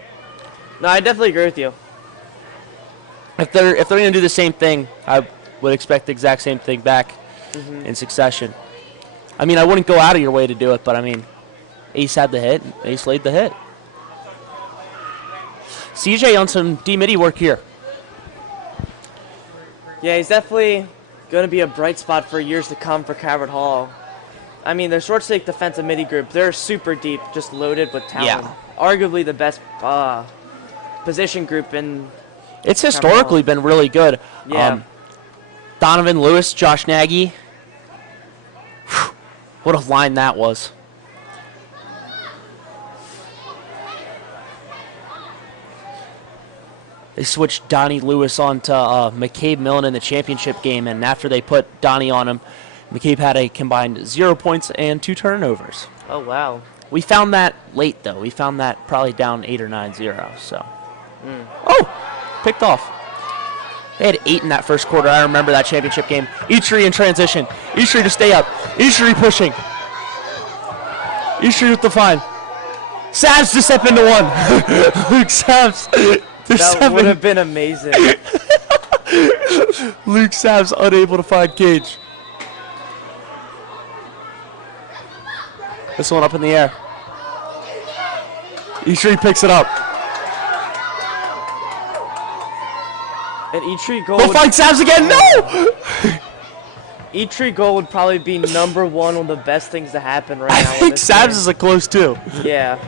No, I definitely agree with you. if they're going to do the same thing, I would expect the exact same thing back in succession. I mean, I wouldn't go out of your way to do it, but I mean, Ace had the hit, and Ace laid the hit. CJ on some D-midi work here. Yeah, he's definitely going to be a bright spot for years to come for Cabot Hall. I mean, their short stick defensive midi group, they're super deep, just loaded with talent. Yeah. Arguably the best position group in. It's historically been really good. Yeah. Donovan Lewis, Josh Nagy. Whew, what a line that was. They switched Donnie Lewis onto McCabe Millen in the championship game, and after they put Donnie on him, McCabe had a combined 0 points and 2 turnovers. Oh, wow. We found that late, though. We found that probably down 8 or 9-0. So, Oh, picked off. They had 8 in that first quarter. I remember that championship game. Eachery in transition. Eachery to stay up. Eachery pushing. Eachery with the fine. Savs to step into one. Luke Savs. That would have been amazing. Luke Savs unable to find Cage. This one up in the air. Eachery picks it up. And Eachery goal. We'll find Savs again. No! Eachery goal would probably be #1, one of the best things to happen right I now. think Savs is a close too. Yeah.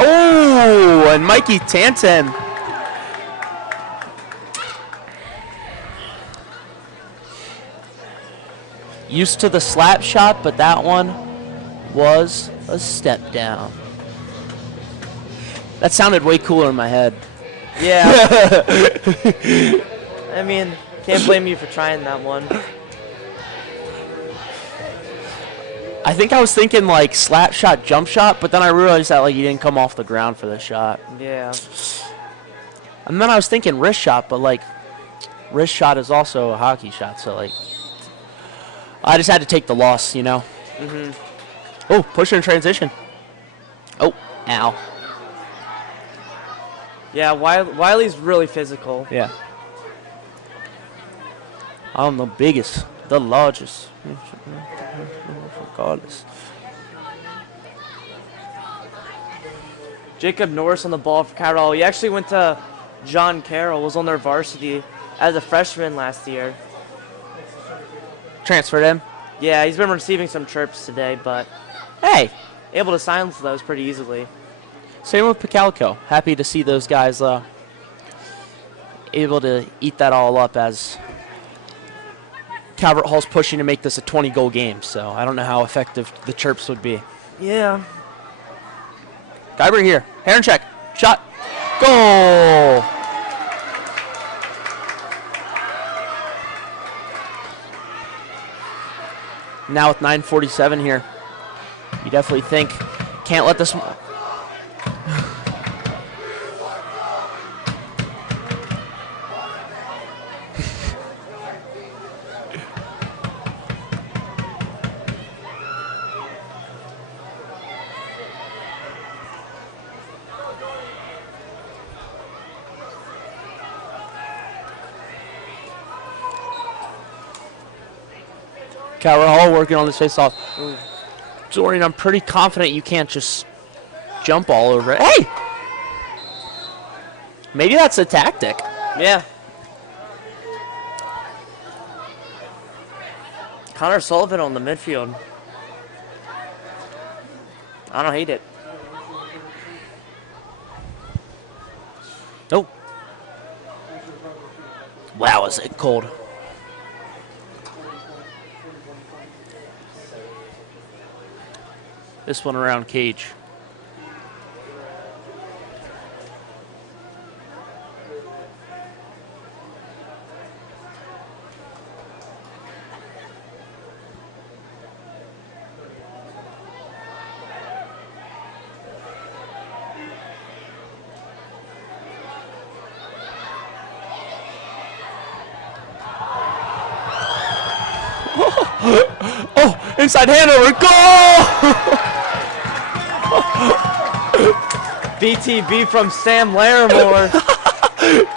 Oh, and Mikey Tanton. Used to the slap shot, but that one was a step down. That sounded way cooler in my head. Yeah. I mean, can't blame you for trying that one. I think I was thinking like slap shot, jump shot, but then I realized that like you didn't come off the ground for the shot. Yeah. And then I was thinking wrist shot, but like wrist shot is also a hockey shot, so like I just had to take the loss, you know. Oh, push in transition. Oh, ow. Yeah, Wiley's really physical. Yeah. I'm the biggest, the largest. Regardless. Jacob Norris on the ball for Carroll. He actually went to John Carroll, was on their varsity as a freshman last year. Transferred him. Yeah, he's been receiving some chirps today, but Hey, able to silence those pretty easily. same with Picalco. Happy to see those guys able to eat that all up as Calvert Hall's pushing to make this a 20-goal game, so I don't know how effective the chirps would be. Yeah. Guyber here. Heron check. Shot. Goal! Now with 9:47 here, you definitely think, can't let this... Calvert Hall working on this face-off. Dorian, I'm pretty confident you can't just jump all over it. Hey! Maybe that's a tactic. Yeah. Connor Sullivan on the midfield. I don't hate it. Nope. Wow, is it cold. This one around Cage. Oh, inside Hanover, goal! BTB from Sam Larimore.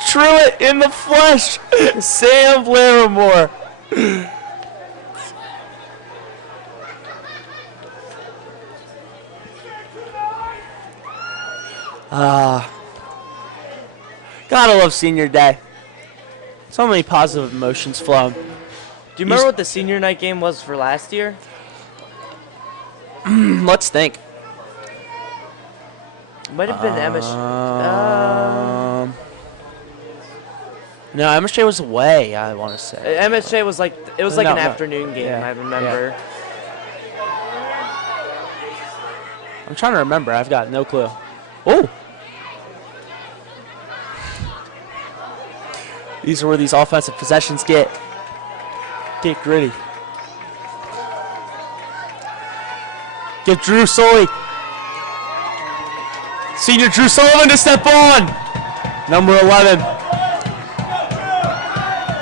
Truett in the flesh. Sam Larimore. Gotta love senior day. So many positive emotions flowing. Do you remember what the senior night game was for last year? Let's think. Might have been No, MSJ was away, I want to say. MSJ was like it was like No, an no. afternoon game. Yeah, I remember. I'm trying to remember. I've got no clue. Oh! These are where these offensive possessions get gritty. Give Drew Sully. Senior Drew Sullivan to step on. Number 11.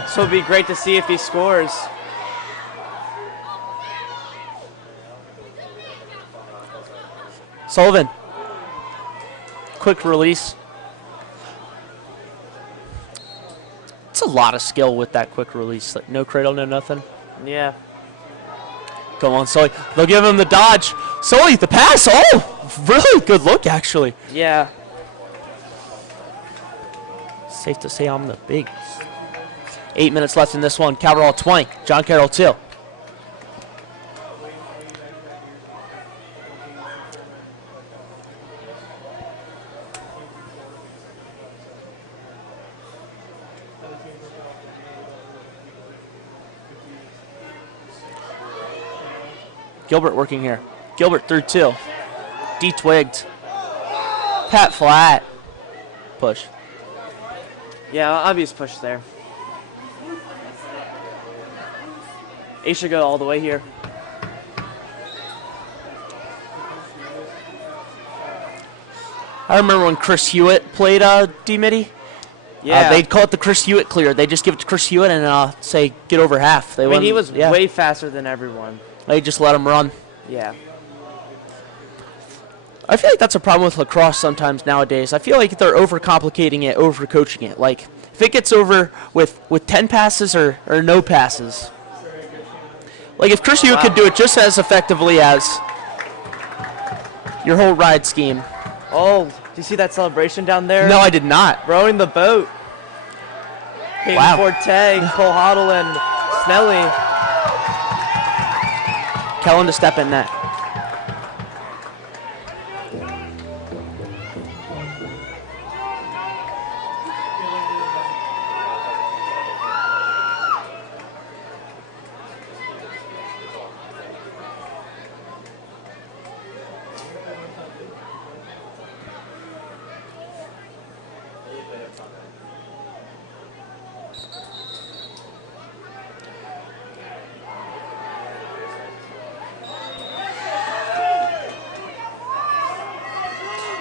So it'd be great to see if he scores. Sullivan. Quick release. It's a lot of skill with that quick release. Like no cradle, no nothing. Yeah. Come on, Sully. They'll give him the dodge. Sully, the pass. Oh, really good look, actually. Yeah. Safe to say I'm the big. 8 minutes left in this one. Carroll 20. John Carroll 2. Gilbert working here. Gilbert through 2. D-twigged. Pat flat. Push. Yeah, obvious push there. He should go all the way here. I remember when Chris Hewitt played D-Mitty. Yeah. They'd call it the Chris Hewitt clear. They just give it to Chris Hewitt and say, get over half. They I mean, he wouldn't- was yeah. way faster than everyone. They just let him run. Yeah. I feel like that's a problem with lacrosse sometimes nowadays. I feel like they're overcomplicating it, overcoaching it. Like, if it gets over with 10 passes or no passes. Like, if Chris Hewitt could do it just as effectively as your whole ride scheme. Oh, do you see that celebration down there? No, I did not. Rowing the boat. Peyton Wow. Forte, Cole Hoddle, and Snelly. Kellen to step in net.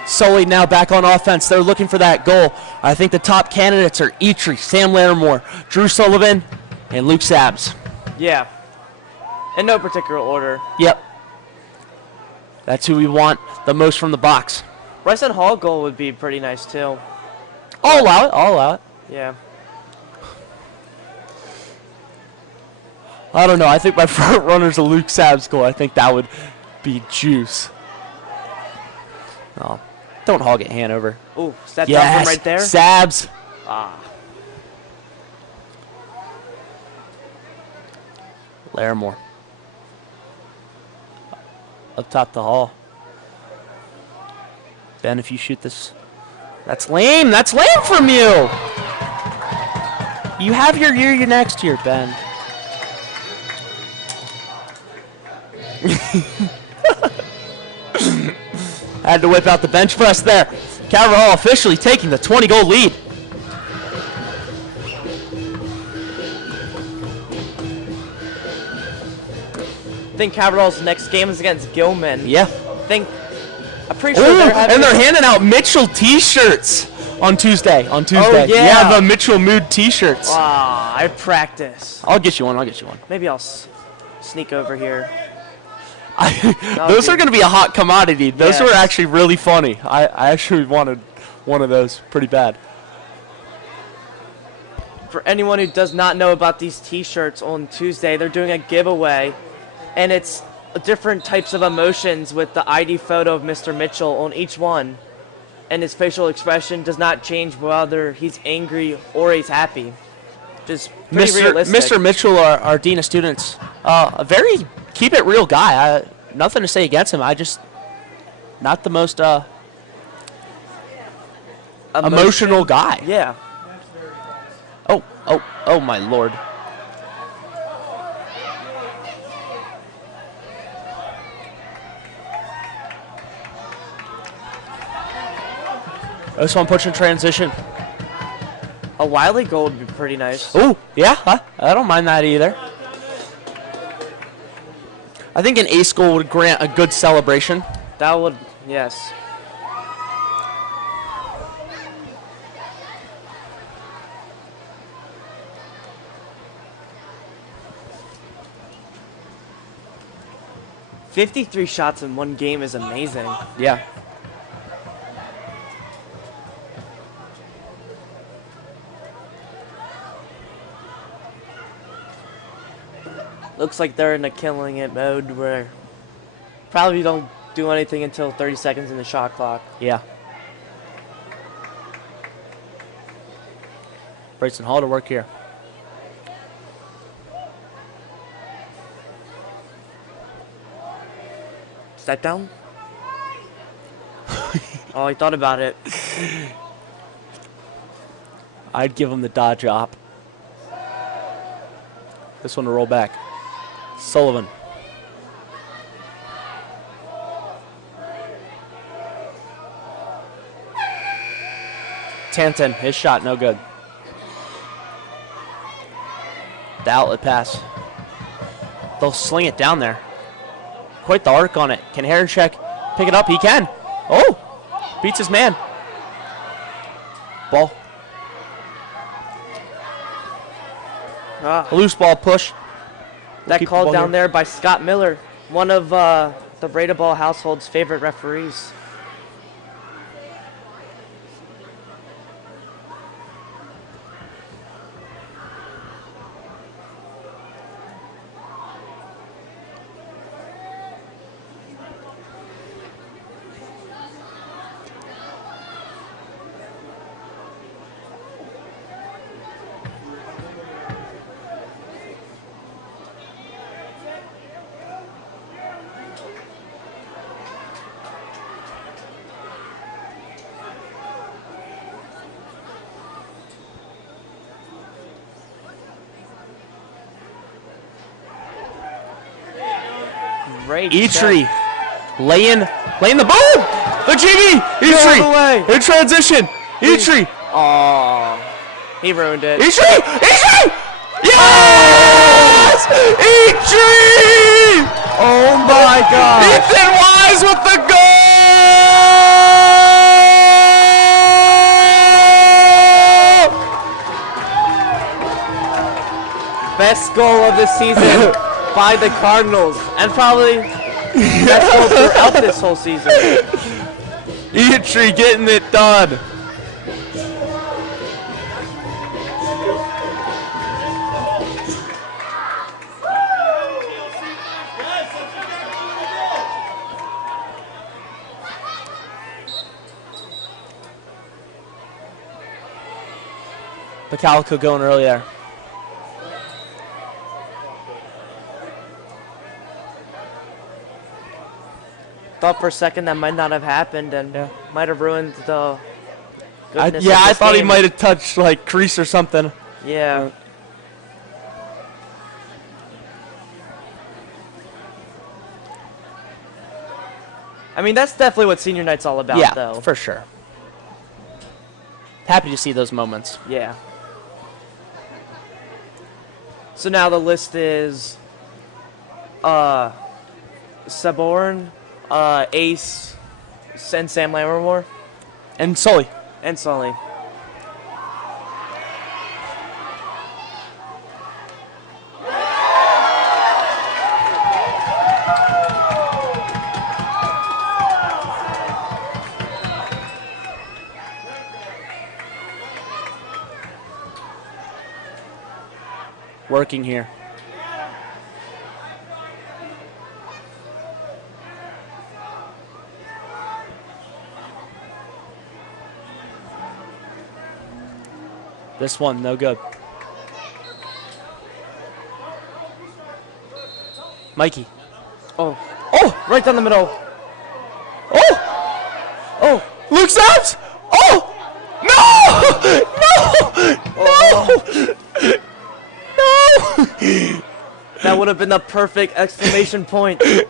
Sully now back on offense. They're looking for that goal. I think the top candidates are Eitri, Sam Larimore, Drew Sullivan, and Luke Sabs. Yeah. In no particular order. Yep. That's who we want the most from the box. Bryson Hall goal would be pretty nice too. I'll allow it. I'll allow it. Yeah. I don't know. I think my front runner's a Luke Sabs goal. I think that would be juice. Oh, don't hog it, Hanover. Ooh, is that Yes, dump right there? Sabs. Ah. Larimore. Up top the hall. Ben, if you shoot this. That's lame. That's lame from you. You have your year next year, Ben. Had to whip out the bench press there. Carroll officially taking the 20-goal lead. I think Cavalier's next game is against Gilman. Yeah. I'm pretty sure Ooh, they're having. and they're handing out Mitchell T-shirts on Tuesday. Oh, yeah. the Mitchell Mood T-shirts. Ah, I practice. I'll get you one. I'll get you one. Maybe I'll sneak over here. Those are going to be a hot commodity. Those Yes. were actually really funny. I actually wanted one of those pretty bad. For anyone who does not know about these T-shirts, on Tuesday they're doing a giveaway, and it's different types of emotions with the ID photo of Mr. Mitchell on each one. and his facial expression does not change whether he's angry or he's happy. Just pretty realistic. Mr. Mitchell, our dean of students, a very keep it real guy. Nothing to say against him. I just not the most emotional guy. Yeah. Oh my lord. This one pushing transition. A Wiley goal would be pretty nice. Oh, yeah, I don't mind that either. I think an ace goal would grant a good celebration. That would, yes. "53 shots in one game is amazing." Yeah. Looks like they're in a killing it mode where probably don't do anything until 30 seconds in the shot clock. Yeah. Bryson Hall to work here. Step down. Oh, he thought about it. I'd give him the dodge op. This one to roll back. Sullivan. Tanton, his shot no good. The outlet pass. They'll sling it down there. Quite the arc on it. Can Heroncheck pick it up? He can. Oh! Beats his man. Ball. Ah, A loose ball push. that keep the call ball down here. there by Scott Miller, one of the Breda Ball household's favorite referees. Great Eitri check. laying the boom! The jiggy! Get out of the way. Eitri in transition! Eitri! Aw, he ruined it. Eitri! Eitri! Yes! Eitri! Oh my God! Ethan Wise with the goal! Best goal of the season by the Cardinals, and probably best goal throughout this whole season. Eitri getting it done. Calico going early there. Thought for a second that might not have happened and might have ruined the goodness of I this thought he game. might have touched like crease or something. Yeah. I mean, that's definitely what senior night's all about, Yeah, though. for sure. Happy to see those moments. Yeah. So now the list is Saborn, Ace, and Sam Lammermore, And Sully. and Sully. Working here. This one, no good. Mikey. Oh, right down the middle. Oh, Luke Saps. Oh, no, no. That would have been the perfect exclamation point. The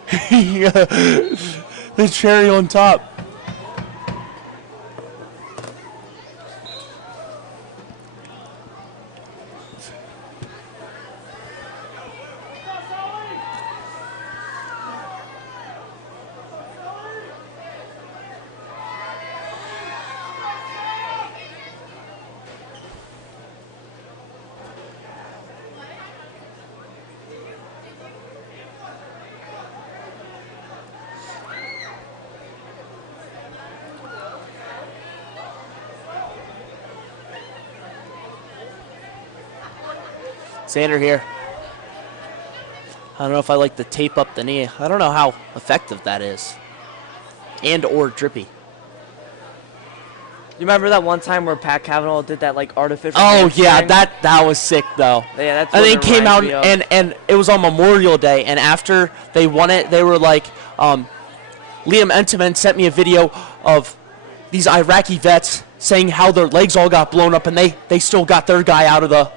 cherry on top. Xander here. I don't know if I like to tape up the knee. I don't know how effective that is. And or drippy. You remember that one time where Pat Cavanaugh did that like artificial? Oh yeah, hamstring? that was sick though. Yeah, that's. And what they it came out reminds me of. and it was on Memorial Day, and after they won it, they were like, Liam Entenmann sent me a video of these Iraqi vets saying how their legs all got blown up, and they still got their guy out of the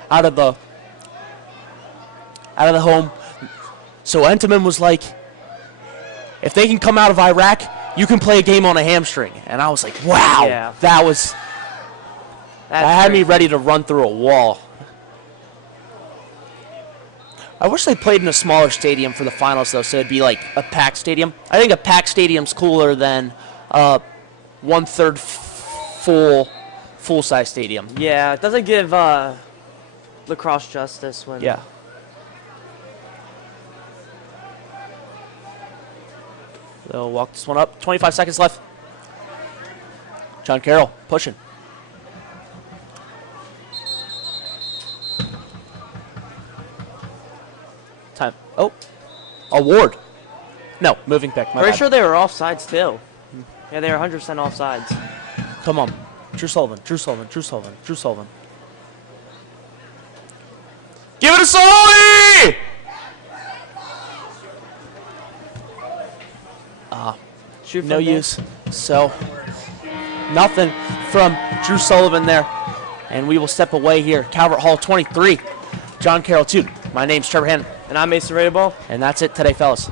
home. So Entenmann was like, if they can come out of Iraq, you can play a game on a hamstring. And I was like, wow, Yeah. that had me crazy. ready to run through a wall. I wish they played in a smaller stadium for the finals, though, so it'd be like a packed stadium. I think a packed stadium's cooler than 1/3 full-size stadium. Yeah, it doesn't give Lacrosse justice when. Yeah. They'll walk this one up. 25 seconds left. John Carroll pushing. Time. Oh. Award. No, moving pick. My Pretty bad. sure they were offsides too. Yeah, they were 100% offsides. Come on. Drew Sullivan. Drew Sullivan. Drew Sullivan. Drew Sullivan. Give it to Sully! Shoot No from there. use. So, nothing from Drew Sullivan there. And we will step away here. Calvert Hall 23, John Carroll 2. My name's Trevor Hannon. And I'm Mason Radeball. And that's it today, fellas.